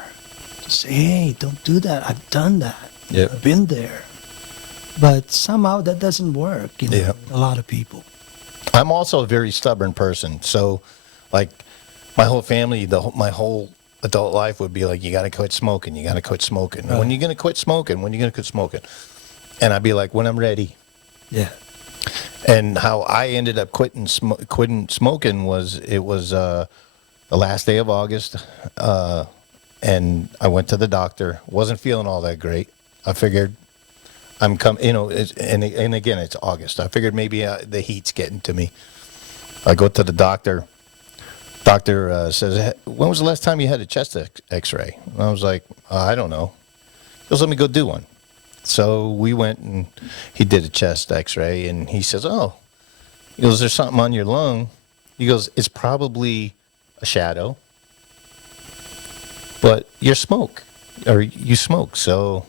to say, hey, don't do that. I've done that. Yep. I've been there. But somehow that doesn't work, you know, Yep. a lot of people. I'm also a very stubborn person. So, like, my whole family, my whole adult life would be like, you got to quit smoking. You got to quit smoking. Right. When you going to quit smoking? When you going to quit smoking? And I'd be like, when I'm ready. Yeah. And how I ended up quitting smoking was the last day of August, and I went to the doctor. Wasn't feeling all that great. I figured I'm coming, you know, and again it's August. I figured maybe the heat's getting to me. I go to the doctor. Doctor says, "When was the last time you had a chest X-ray?" And I was like, "I don't know." He goes, "Let me go do one." So we went and he did a chest X-ray, and he says, "Oh," he goes, "There's something on your lung." He goes, "It's probably a shadow, but you smoke, so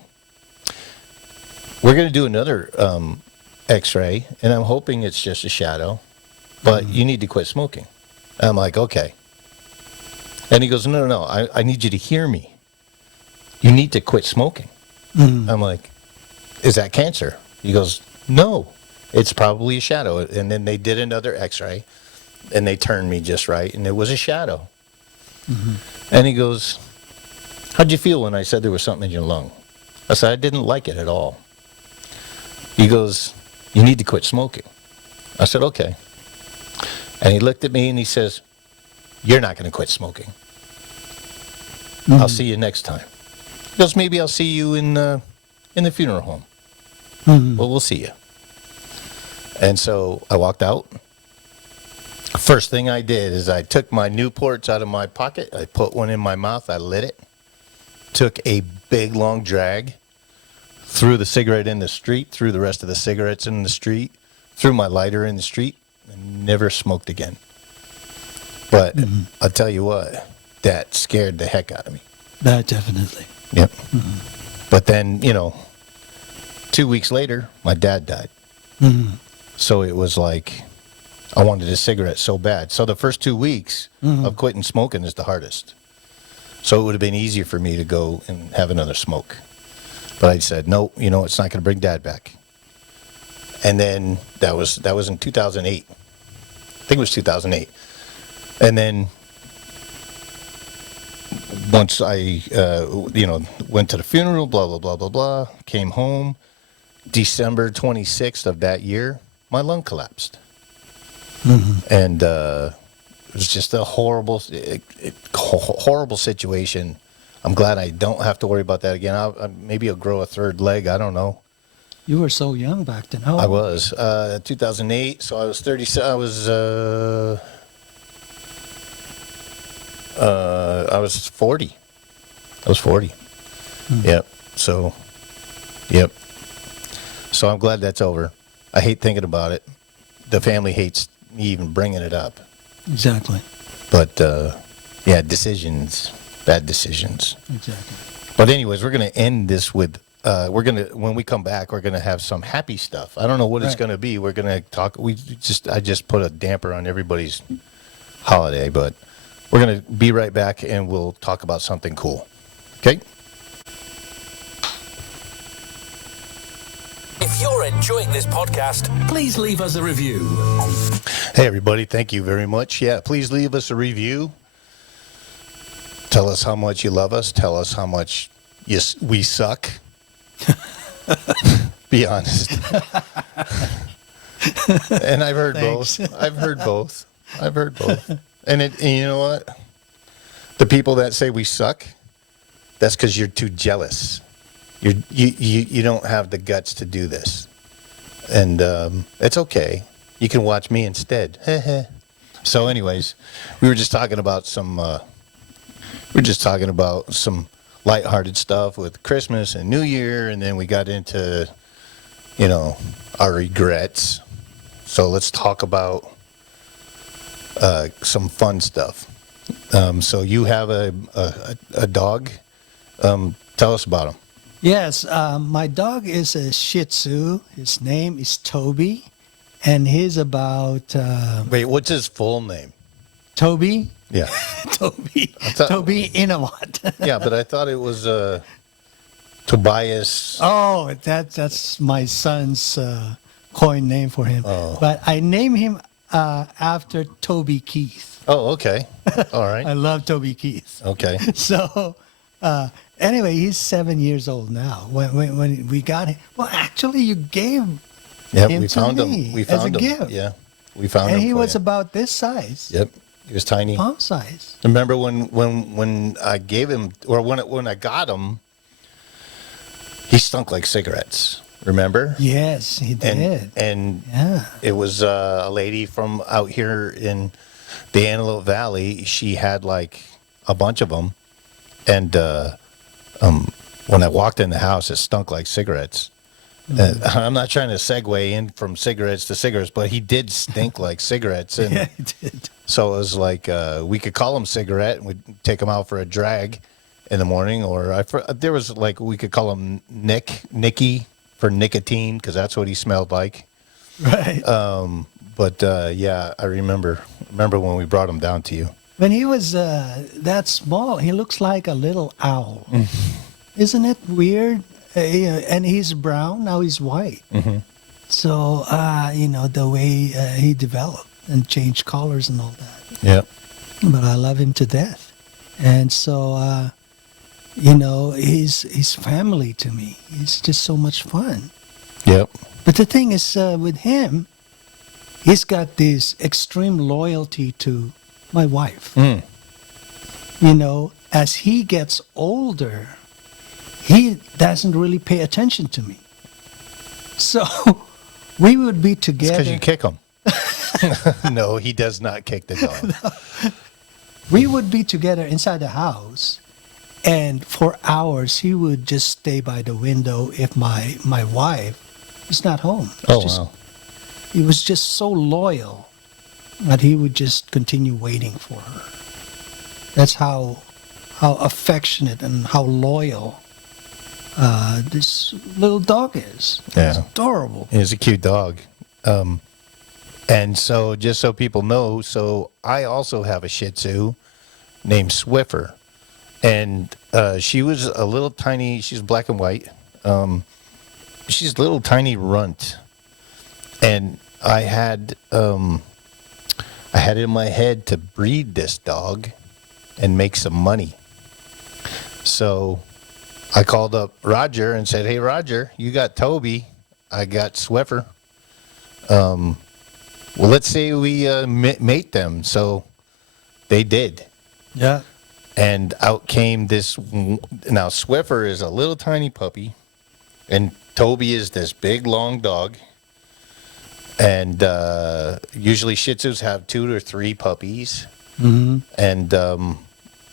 we're going to do another X-ray, and I'm hoping it's just a shadow, but you need to quit smoking." I'm like, "Okay." And he goes, no, I need you to hear me. You need to quit smoking. I'm like, "Is that cancer?" He goes, "No, it's probably a shadow." And then they did another X-ray, and they turned me just right, and it was a shadow. And he goes, "How'd you feel when I said there was something in your lung?" I said, "I didn't like it at all." He goes, "You need to quit smoking." I said, "Okay." And he looked at me and he says, "You're not going to quit smoking. I'll see you next time." He goes, "Maybe I'll see you in the funeral home." Well, we'll see you. And so I walked out. First thing I did is I took my Newports out of my pocket. I put one in my mouth. I lit it. Took a big, long drag. Threw the cigarette in the street. Threw the rest of the cigarettes in the street. Threw my lighter in the street. And never smoked again. But I'll tell you what, that scared the heck out of me. That definitely. Yep. But then, 2 weeks later, my dad died. So it was like, I wanted a cigarette so bad. So the first 2 weeks of quitting smoking is the hardest. So it would have been easier for me to go and have another smoke. But I said, no, it's not going to bring Dad back. And then that was in 2008. I think it was 2008. And then once I, went to the funeral, blah, blah, blah, blah, blah, came home, December 26th of that year, my lung collapsed. And it was just a horrible situation. I'm glad I don't have to worry about that again. Maybe I'll grow a third leg. I don't know. You were so young back then. How I old? was 2008, so I was 30. I was I was 40. I was 40. Yep. So, yep. So I'm glad that's over. I hate thinking about it. The family hates me even bringing it up. Exactly. But, yeah, decisions, bad decisions. Exactly. But anyways, we're going to end this with, when we come back, we're going to have some happy stuff. I don't know what it's Right. going to be. We're going to talk, I just put a damper on everybody's holiday, but we're going to be right back and we'll talk about something cool. Okay? If you're enjoying this podcast, please leave us a review. Hey, everybody. Thank you very much. Yeah, please leave us a review. Tell us how much you love us. Tell us how much we suck. Be honest. And I've heard Thanks. both. I've heard both. And you know what? The people that say we suck, that's because you're too jealous. You don't have the guts to do this. And it's okay. You can watch me instead. So anyways, we were just talking about some lighthearted stuff with Christmas and New Year, and then we got into, our regrets. So let's talk about some fun stuff. So you have a dog. Tell us about him. Yes, my dog is a Shih Tzu. His name is Toby, and he's about Wait, what's his full name? Toby. Yeah. Toby. thought- Toby Inawat. Yeah, but I thought it was Tobias. Oh, that's my son's coin name for him. Oh. But I named him after Toby Keith. Oh, okay. All I right. love Toby Keith. Okay. So, anyway, he's 7 years old now. When we got him, well, actually, you gave Yep, him we to found me him. We as found a him. gift. Yeah, we found him. and he for was you. about this size, Yep, he was tiny. palm size. Remember when I gave him, or when I got him, he stunk like cigarettes. Remember? Yes, he did. And Yeah. it was a lady from out here in the Antelope Valley. She had like a bunch of them, and when I walked in the house, it stunk like cigarettes. I'm not trying to segue in from cigarettes to cigarettes, but he did stink like cigarettes. And Yeah, he did. so it was like we could call him Cigarette, and we'd take him out for a drag in the morning, or there was like we could call him Nicky for nicotine, because that's what he smelled like. Right. But yeah, I remember when we brought him down to you. When he was that small, he looks like a little owl. Isn't it weird? And he's brown, now he's white. Mm-hmm. So, the way he developed and changed colors and all that. Yeah. But I love him to death. And so, he's family to me. He's just so much fun. Yep. But the thing is, with him, he's got this extreme loyalty to my wife. As he gets older, he doesn't really pay attention to me. So we would be together. Because you kick him. No, he does not kick the dog. We would be together inside the house, and for hours he would just stay by the window if my wife is not home. Oh, Just- wow. He was just so loyal that he would just continue waiting for her. That's how affectionate and how loyal this little dog is. It's Yeah. adorable. He's a cute dog. And so, just so people know, so I also have a Shih Tzu named Swiffer. And she was a little tiny, she's black and white. She's a little tiny runt. And I had it in my head to breed this dog and make some money. So I called up Roger and said, "Hey, Roger, you got Toby. I got Swiffer. Well, let's say we mate them." So they did. Yeah. And out came this. Now, Swiffer is a little tiny puppy, and Toby is this big, long dog. And usually Shih Tzus have 2 or 3 puppies. Mm-hmm. And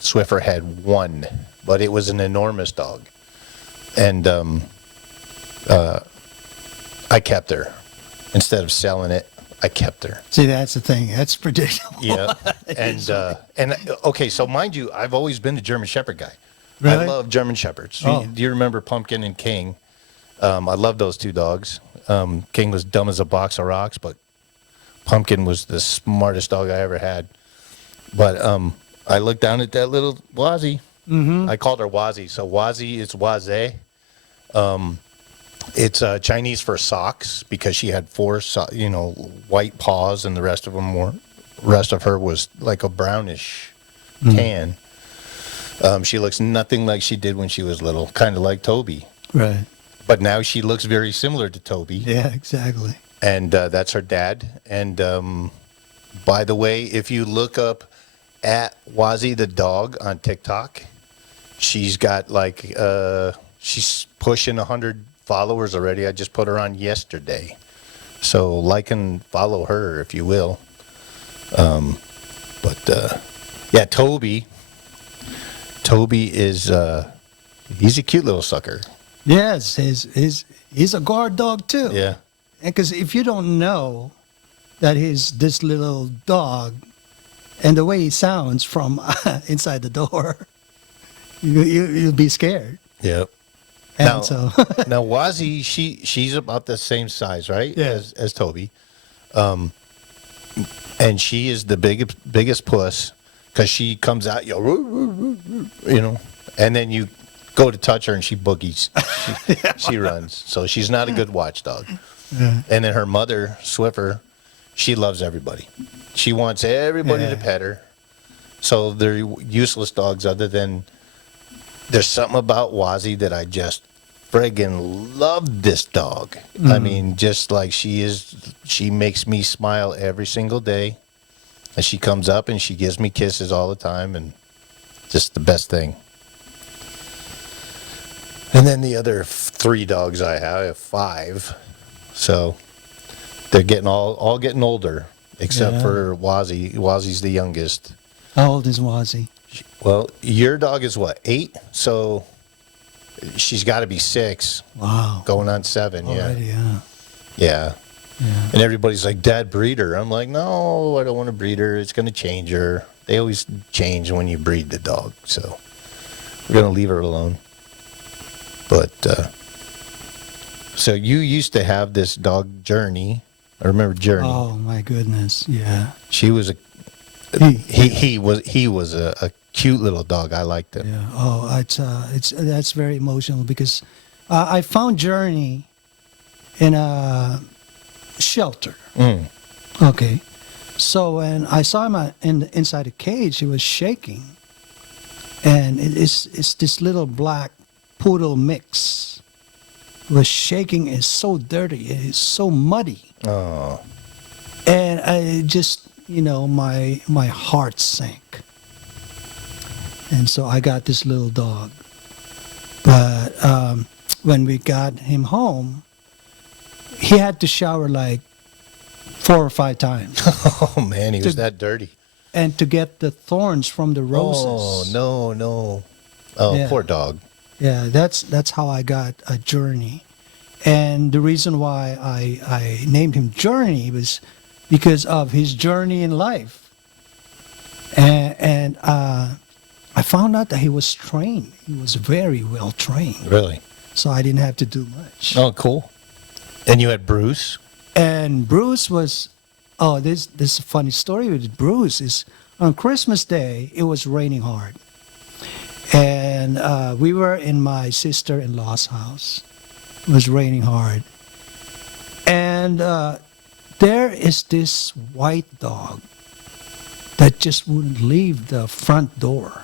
Swiffer had one, but it was an enormous dog. And I kept her. Instead of selling it, I kept her. See, that's the thing. That's predictable. Yeah. And okay, so mind you, I've always been a German Shepherd guy. Really? I love German Shepherds. Oh. Do you remember Pumpkin and King? I love those two dogs. King was dumb as a box of rocks, but Pumpkin was the smartest dog I ever had. But I looked down at that little Wazzy. Mm-hmm. I called her Wazzy. So Wazzy is Waze. It's Chinese for socks because she had four, white paws, and the rest of her was like a brownish tan. She looks nothing like she did when she was little, kind of like Toby. Right. But now she looks very similar to Toby. Yeah, exactly. And that's her dad. And by the way, if you look up at Wazzy the dog on TikTok, she's got she's pushing 100 followers already. I just put her on yesterday. So like and follow her if you will. Yeah, Toby is he's a cute little sucker. Yes, he's a guard dog too. Yeah. Because if you don't know that he's this little dog, and the way he sounds from inside the door, you'll be scared. Yep. And Now, so, now Wazzy, she's about the same size, right? Yeah. As Toby. And she is the biggest puss because she comes out, and then you go to touch her and she boogies. She runs. So she's not a good watchdog. Yeah. And then her mother, Swiffer, she loves everybody. She wants everybody to pet her. So they're useless dogs other than there's something about Wazzy that I just friggin' love this dog. I mean, just like she makes me smile every single day. And she comes up and she gives me kisses all the time and just the best thing. And then the other 3 dogs I have 5. So they're getting all getting older, except for Wazzy. Wazzy's the youngest. how old is Wazzy? Well, your dog is what, 8? So she's got to be 6. Wow. Going on 7, Already, yeah. yeah. And everybody's like, Dad, breed her. I'm like, no, I don't want to breed her. It's going to change her. They always change when you breed the dog. So we're going to leave her alone. But, so you used to have this dog, Journey. I remember Journey. Oh my goodness, yeah. She was he was a cute little dog. I liked him. Yeah. Oh, that's very emotional because I found Journey in a shelter. Okay. So when I saw him inside a cage, he was shaking, and it's this little black poodle mix. It was shaking. It's so dirty. It's so muddy. Oh. And I just, my heart sank. And so I got this little dog. But when we got him home, he had to shower like 4 or 5 times. Oh, man, he was that dirty. And to get the thorns from the roses. Oh, no. Oh, Yeah. poor dog. Yeah, that's how I got a Journey. And the reason why I named him Journey was because of his journey in life. And I found out that he was trained. He was very well trained. Really? So I didn't have to do much. Oh, cool. And you had Bruce? And Bruce was, this is a funny story with Bruce is on Christmas Day, it was raining hard. And we were in my sister-in-law's house. It was raining hard. And there is this white dog that just wouldn't leave the front door.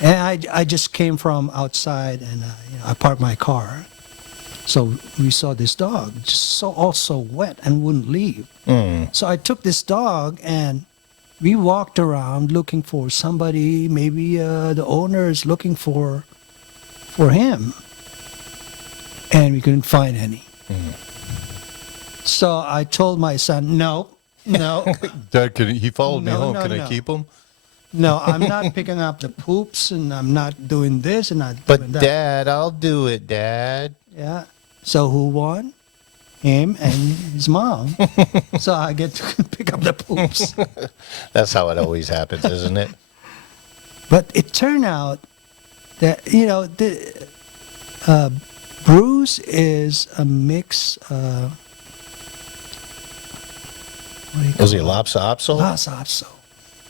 And I just came from outside and I parked my car. So we saw this dog just also wet and wouldn't leave. So I took this dog and we walked around looking for somebody, maybe the owner is looking for him. And we couldn't find any. So I told my son, no. Dad, he followed me No, home. no, Can I no. keep him? No, I'm not picking up the poops, and I'm not doing this and not But doing that. Dad, I'll do it, Dad. Yeah. So who won? Him and his mom. So I get to pick up the poops. That's how it always happens, isn't it? But it turned out that, Bruce is a mix. What do you Was call he it? Lhasa Apso?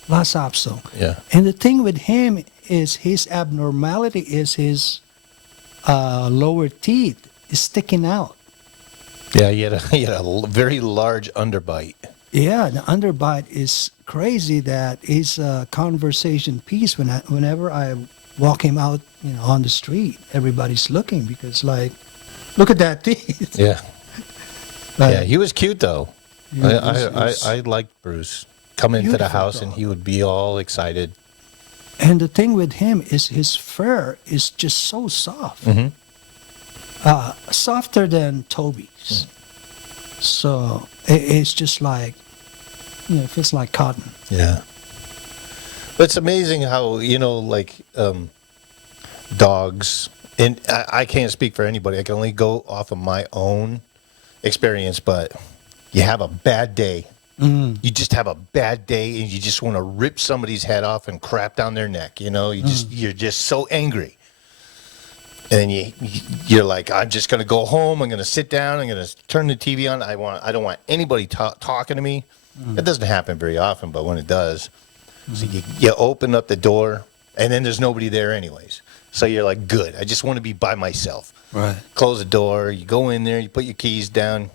Lhasa Apso. Yeah. And the thing with him is his abnormality is his lower teeth is sticking out. Yeah, he had a very large underbite. Yeah, the underbite is crazy. That is a conversation piece. Whenever I walk him out, on the street, everybody's looking because, like, look at that teeth. Yeah. But Yeah, he was cute though. Yeah, I liked Bruce. Come into the Beautiful house and dog. he would be all excited. And the thing with him is his fur is just so soft, softer than Toby's. So it's just like, it feels like cotton. Yeah. But it's amazing how, dogs, and I can't speak for anybody. I can only go off of my own experience, but you have a bad day. You just have a bad day and you just want to rip somebody's head off and crap down their neck. You're just so angry. And you're like, I'm just going to go home. I'm going to sit down. I'm going to turn the TV on. I don't want anybody talking to me. It doesn't happen very often, but when it does, so you open up the door and then there's nobody there anyways. So you're like, good. I just want to be by myself. Right. Close the door. You go in there. You put your keys down.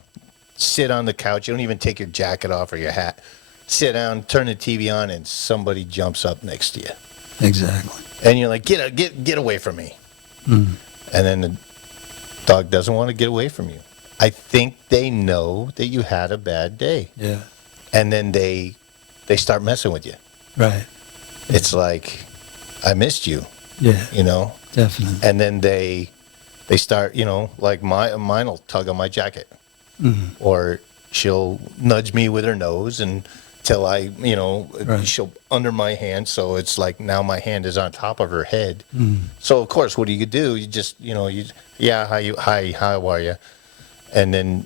Sit on the couch. You don't even take your jacket off or your hat. Sit down, turn the TV on, and somebody jumps up next to you. Exactly. And you're like, get away from me. And then the dog doesn't want to get away from you. I think they know that you had a bad day. Yeah. And then they start messing with you. Right. It's like, I missed you, Yeah. Definitely. And then they start, like mine will tug on my jacket. Or she'll nudge me with her nose until Right. she'll under my hand. So it's like now my hand is on top of her head. So of course, what do? You just, hi, how are you? And then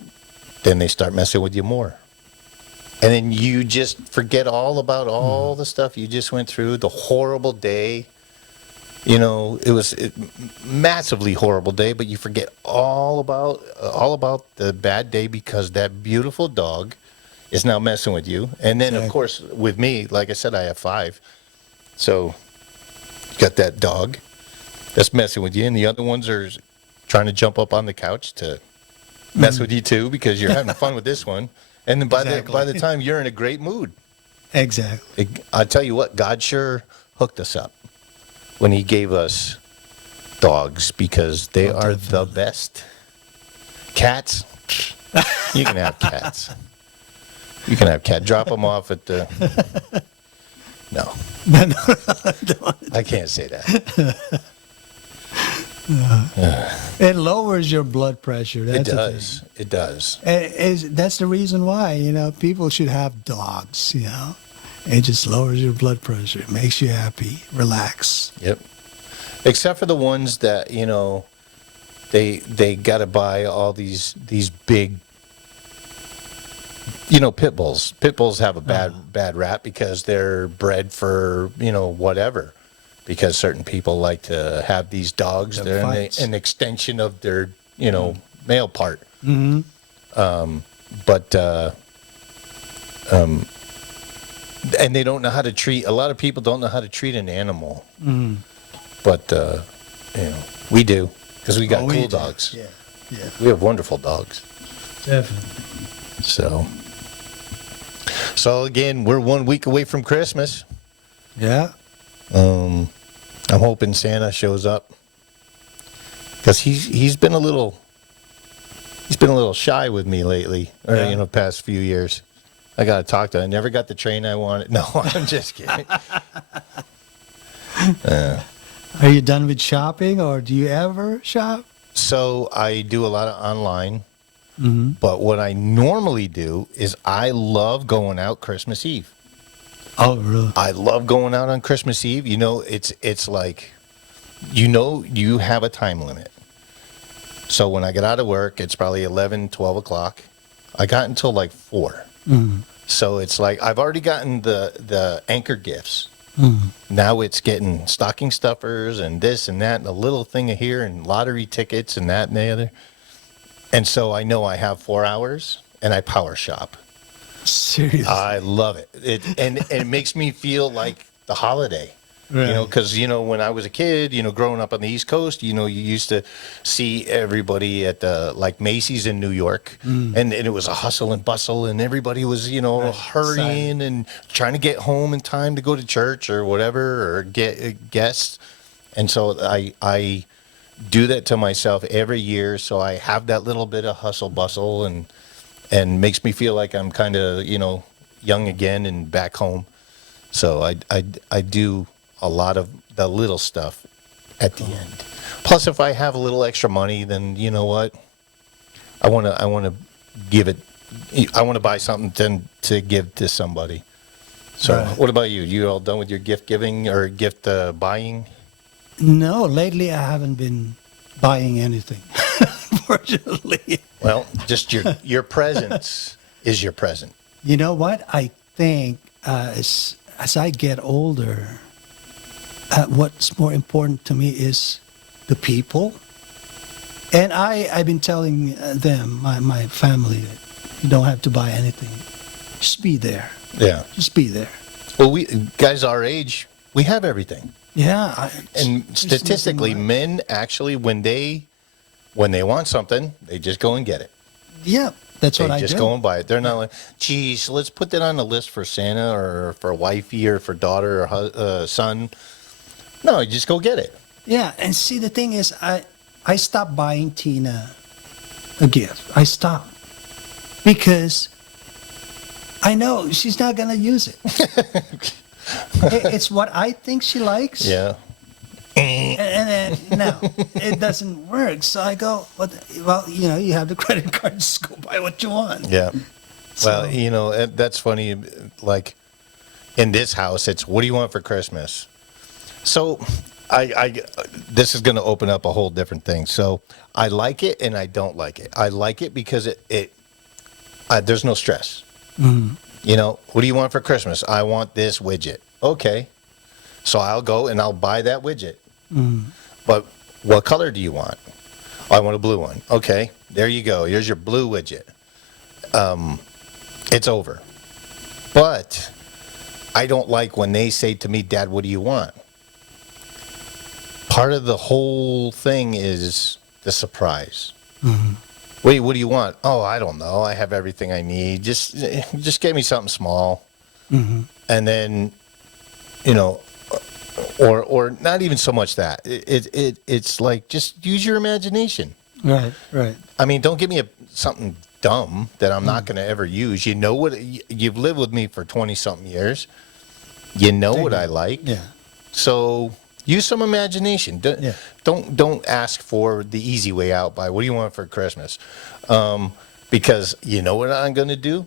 they start messing with you more. And then you just forget all about all the stuff you just went through, the horrible day. It was a massively horrible day, but you forget all about the bad day because that beautiful dog is now messing with you. And then, of course, with me, like I said, I have 5. So you got that dog that's messing with you, and the other ones are trying to jump up on the couch to mess with you too because you're having fun with this one. And then by the time you're in a great mood. Exactly. I tell you what, God sure hooked us up when he gave us dogs because they are the best. Cats, you can have cats. You can have cats. Drop them off at the... No. I can't say that. It lowers your blood pressure. That's It the thing. does. It does. That's the reason why, people should have dogs, It just lowers your blood pressure. It makes you happy, relax. Yep. Except for the ones that, they got to buy all these big, pit bulls. Pit bulls have a bad rap because they're bred for, whatever. Because certain people like to have these dogs. Have They're fights. an extension of their, male part. But and they don't know how to treat. A lot of people don't know how to treat an animal. But we do because we got Oh, we cool do. dogs. Yeah. We have wonderful dogs. Definitely. So again, we're 1 week away from Christmas. Yeah. I'm hoping Santa shows up because he's been a little shy with me lately, or Yeah. past few years. I got to talk to him. I never got the train I wanted. No, I'm just kidding. Are you done with shopping, or do you ever shop? So I do a lot of online, but what I normally do is I love going out Christmas Eve. Oh, really? I love going out on Christmas Eve. You know, it's like, you know, you have a time limit. So when I get out of work, it's probably 11, 12 o'clock. I got until like 4. So it's like I've already gotten the anchor gifts. Now it's getting stocking stuffers and this and that and a little thing of here and lottery tickets and that and the other. And so I know I have 4 hours and I power shop. Seriously? I love it. And it makes me feel like the holiday. Right. You know, because, you know, when I was a kid, you know, growing up on the East Coast, you know, you used to see everybody at like Macy's in New York, and it was a hustle and bustle, and everybody was, you know, hurrying and trying to get home in time to go to church or whatever, or get guests. And so I do that to myself every year, so I have that little bit of hustle bustle, and makes me feel like I'm kind of, you know, young again and back home. So I do a lot of the little stuff at the end. Plus, if I have a little extra money, then you know what? I want to give it. I want to buy something to give to somebody. So, Right. What about you? You all done with your gift giving or gift buying? No, lately I haven't been buying anything, fortunately. Well, just your presence is your present. You know what? I think as I get older, what's more important to me is the people. And I've been telling them, my family, that you don't have to buy anything. Just be there. Yeah. Just be there. Well, we guys our age, we have everything. Yeah. And there's statistically, nothing men actually, when they want something, they just go and get it. Yeah, that's They what I just do. go and buy it. They're not like, geez, let's put that on the list for Santa or for wifey or for daughter or son. No, you just go get it. Yeah, and see, the thing is, I stopped buying Tina a gift. I stopped because I know she's not gonna use it. It's what I think she likes. Yeah. And then no, it doesn't work. So I go, well, you know, you have the credit card. Just go buy what you want. Yeah. Well, So- you know, that's funny. Like in this house, it's what do you want for Christmas? So this is going to open up a whole different thing. So I like it and I don't like it. I like it because there's no stress. You know, what do you want for Christmas? I want this widget. Okay. So I'll go and I'll buy that widget. But what color do you want? I want a blue one. Okay. There you go. Here's your blue widget. It's over. But I don't like when they say to me, Dad, what do you want? Part of the whole thing is the surprise. Wait, what do you want? Oh, I don't know. I have everything I need. Just get me something small. And then, you know, or not even so much that. It's like just use your imagination. Right. I mean, don't give me something dumb that I'm not going to ever use. You know what? You've lived with me for 20-something years. You know what I like. Yeah. So use some imagination. Don't ask for the easy way out by what do you want for Christmas? Because you know what I'm going to do?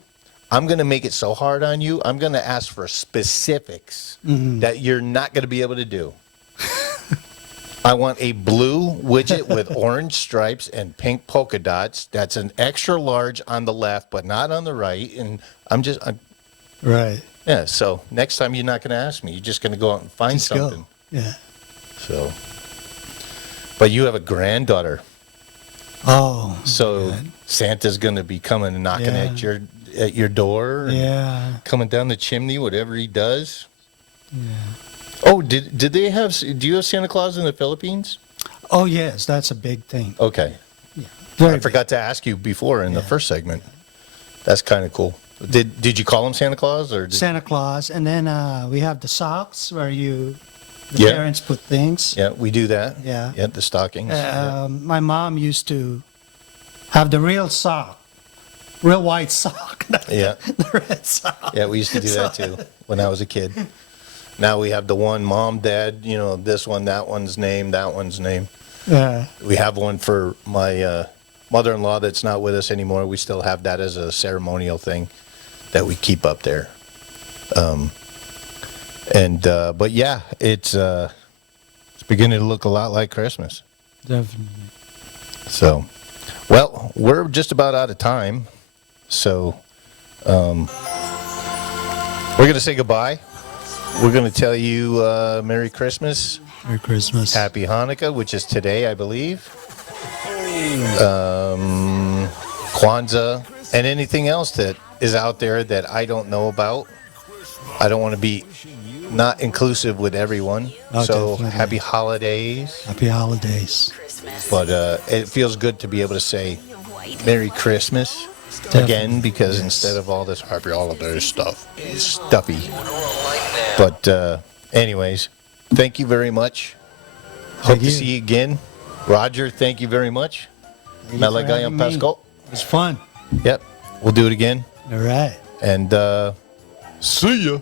I'm going to make it so hard on you. I'm going to ask for specifics that you're not going to be able to do. I want a blue widget with orange stripes and pink polka dots. That's an extra large on the left, but not on the right. And I'm Right. yeah. So next time you're not going to ask me. You're just going to go out and find Just something. go. Yeah. So, but you have a granddaughter, Oh. so God. Santa's going to be coming and knocking Yeah. at your door, and Yeah. coming down the chimney, whatever he does. Yeah. Oh, did they have? Do you have Santa Claus in the Philippines? Oh yes, that's a big thing. Okay, Very I forgot to ask you before in the Yeah. first segment. That's kind of cool. Did you call him Santa Claus or? Santa Claus, and then we have the socks where the Yeah. parents put things. Yeah, we do that. Yeah. Yeah, the stockings. Yeah. My mom used to have the real sock, real white sock, not Yeah. the red sock. Yeah, we used to do that too when I was a kid. Now we have the one mom, dad, you know, this one, that one's name, that one's name. Yeah. We have one for my mother-in-law that's not with us anymore. We still have that as a ceremonial thing that we keep up there. And but yeah, it's beginning to look a lot like Christmas. Definitely. So, well, we're just about out of time. So, we're going to say goodbye. We're going to tell you Merry Christmas, Merry Christmas. Happy Hanukkah, which is today, I believe. Kwanzaa, and anything else that is out there that I don't know about. I don't want to be not inclusive with everyone. Oh, So, definitely. happy holidays. Happy holidays. But it feels good to be able to say Merry Christmas again, because instead of all this happy holidays stuff, it's stuffy. But anyways, thank you very much. Hope to you. see you again. Roger, thank you very much. Thank you for Malagayang having me. Pasko. It was fun. Yep, we'll do it again. All right. And see ya.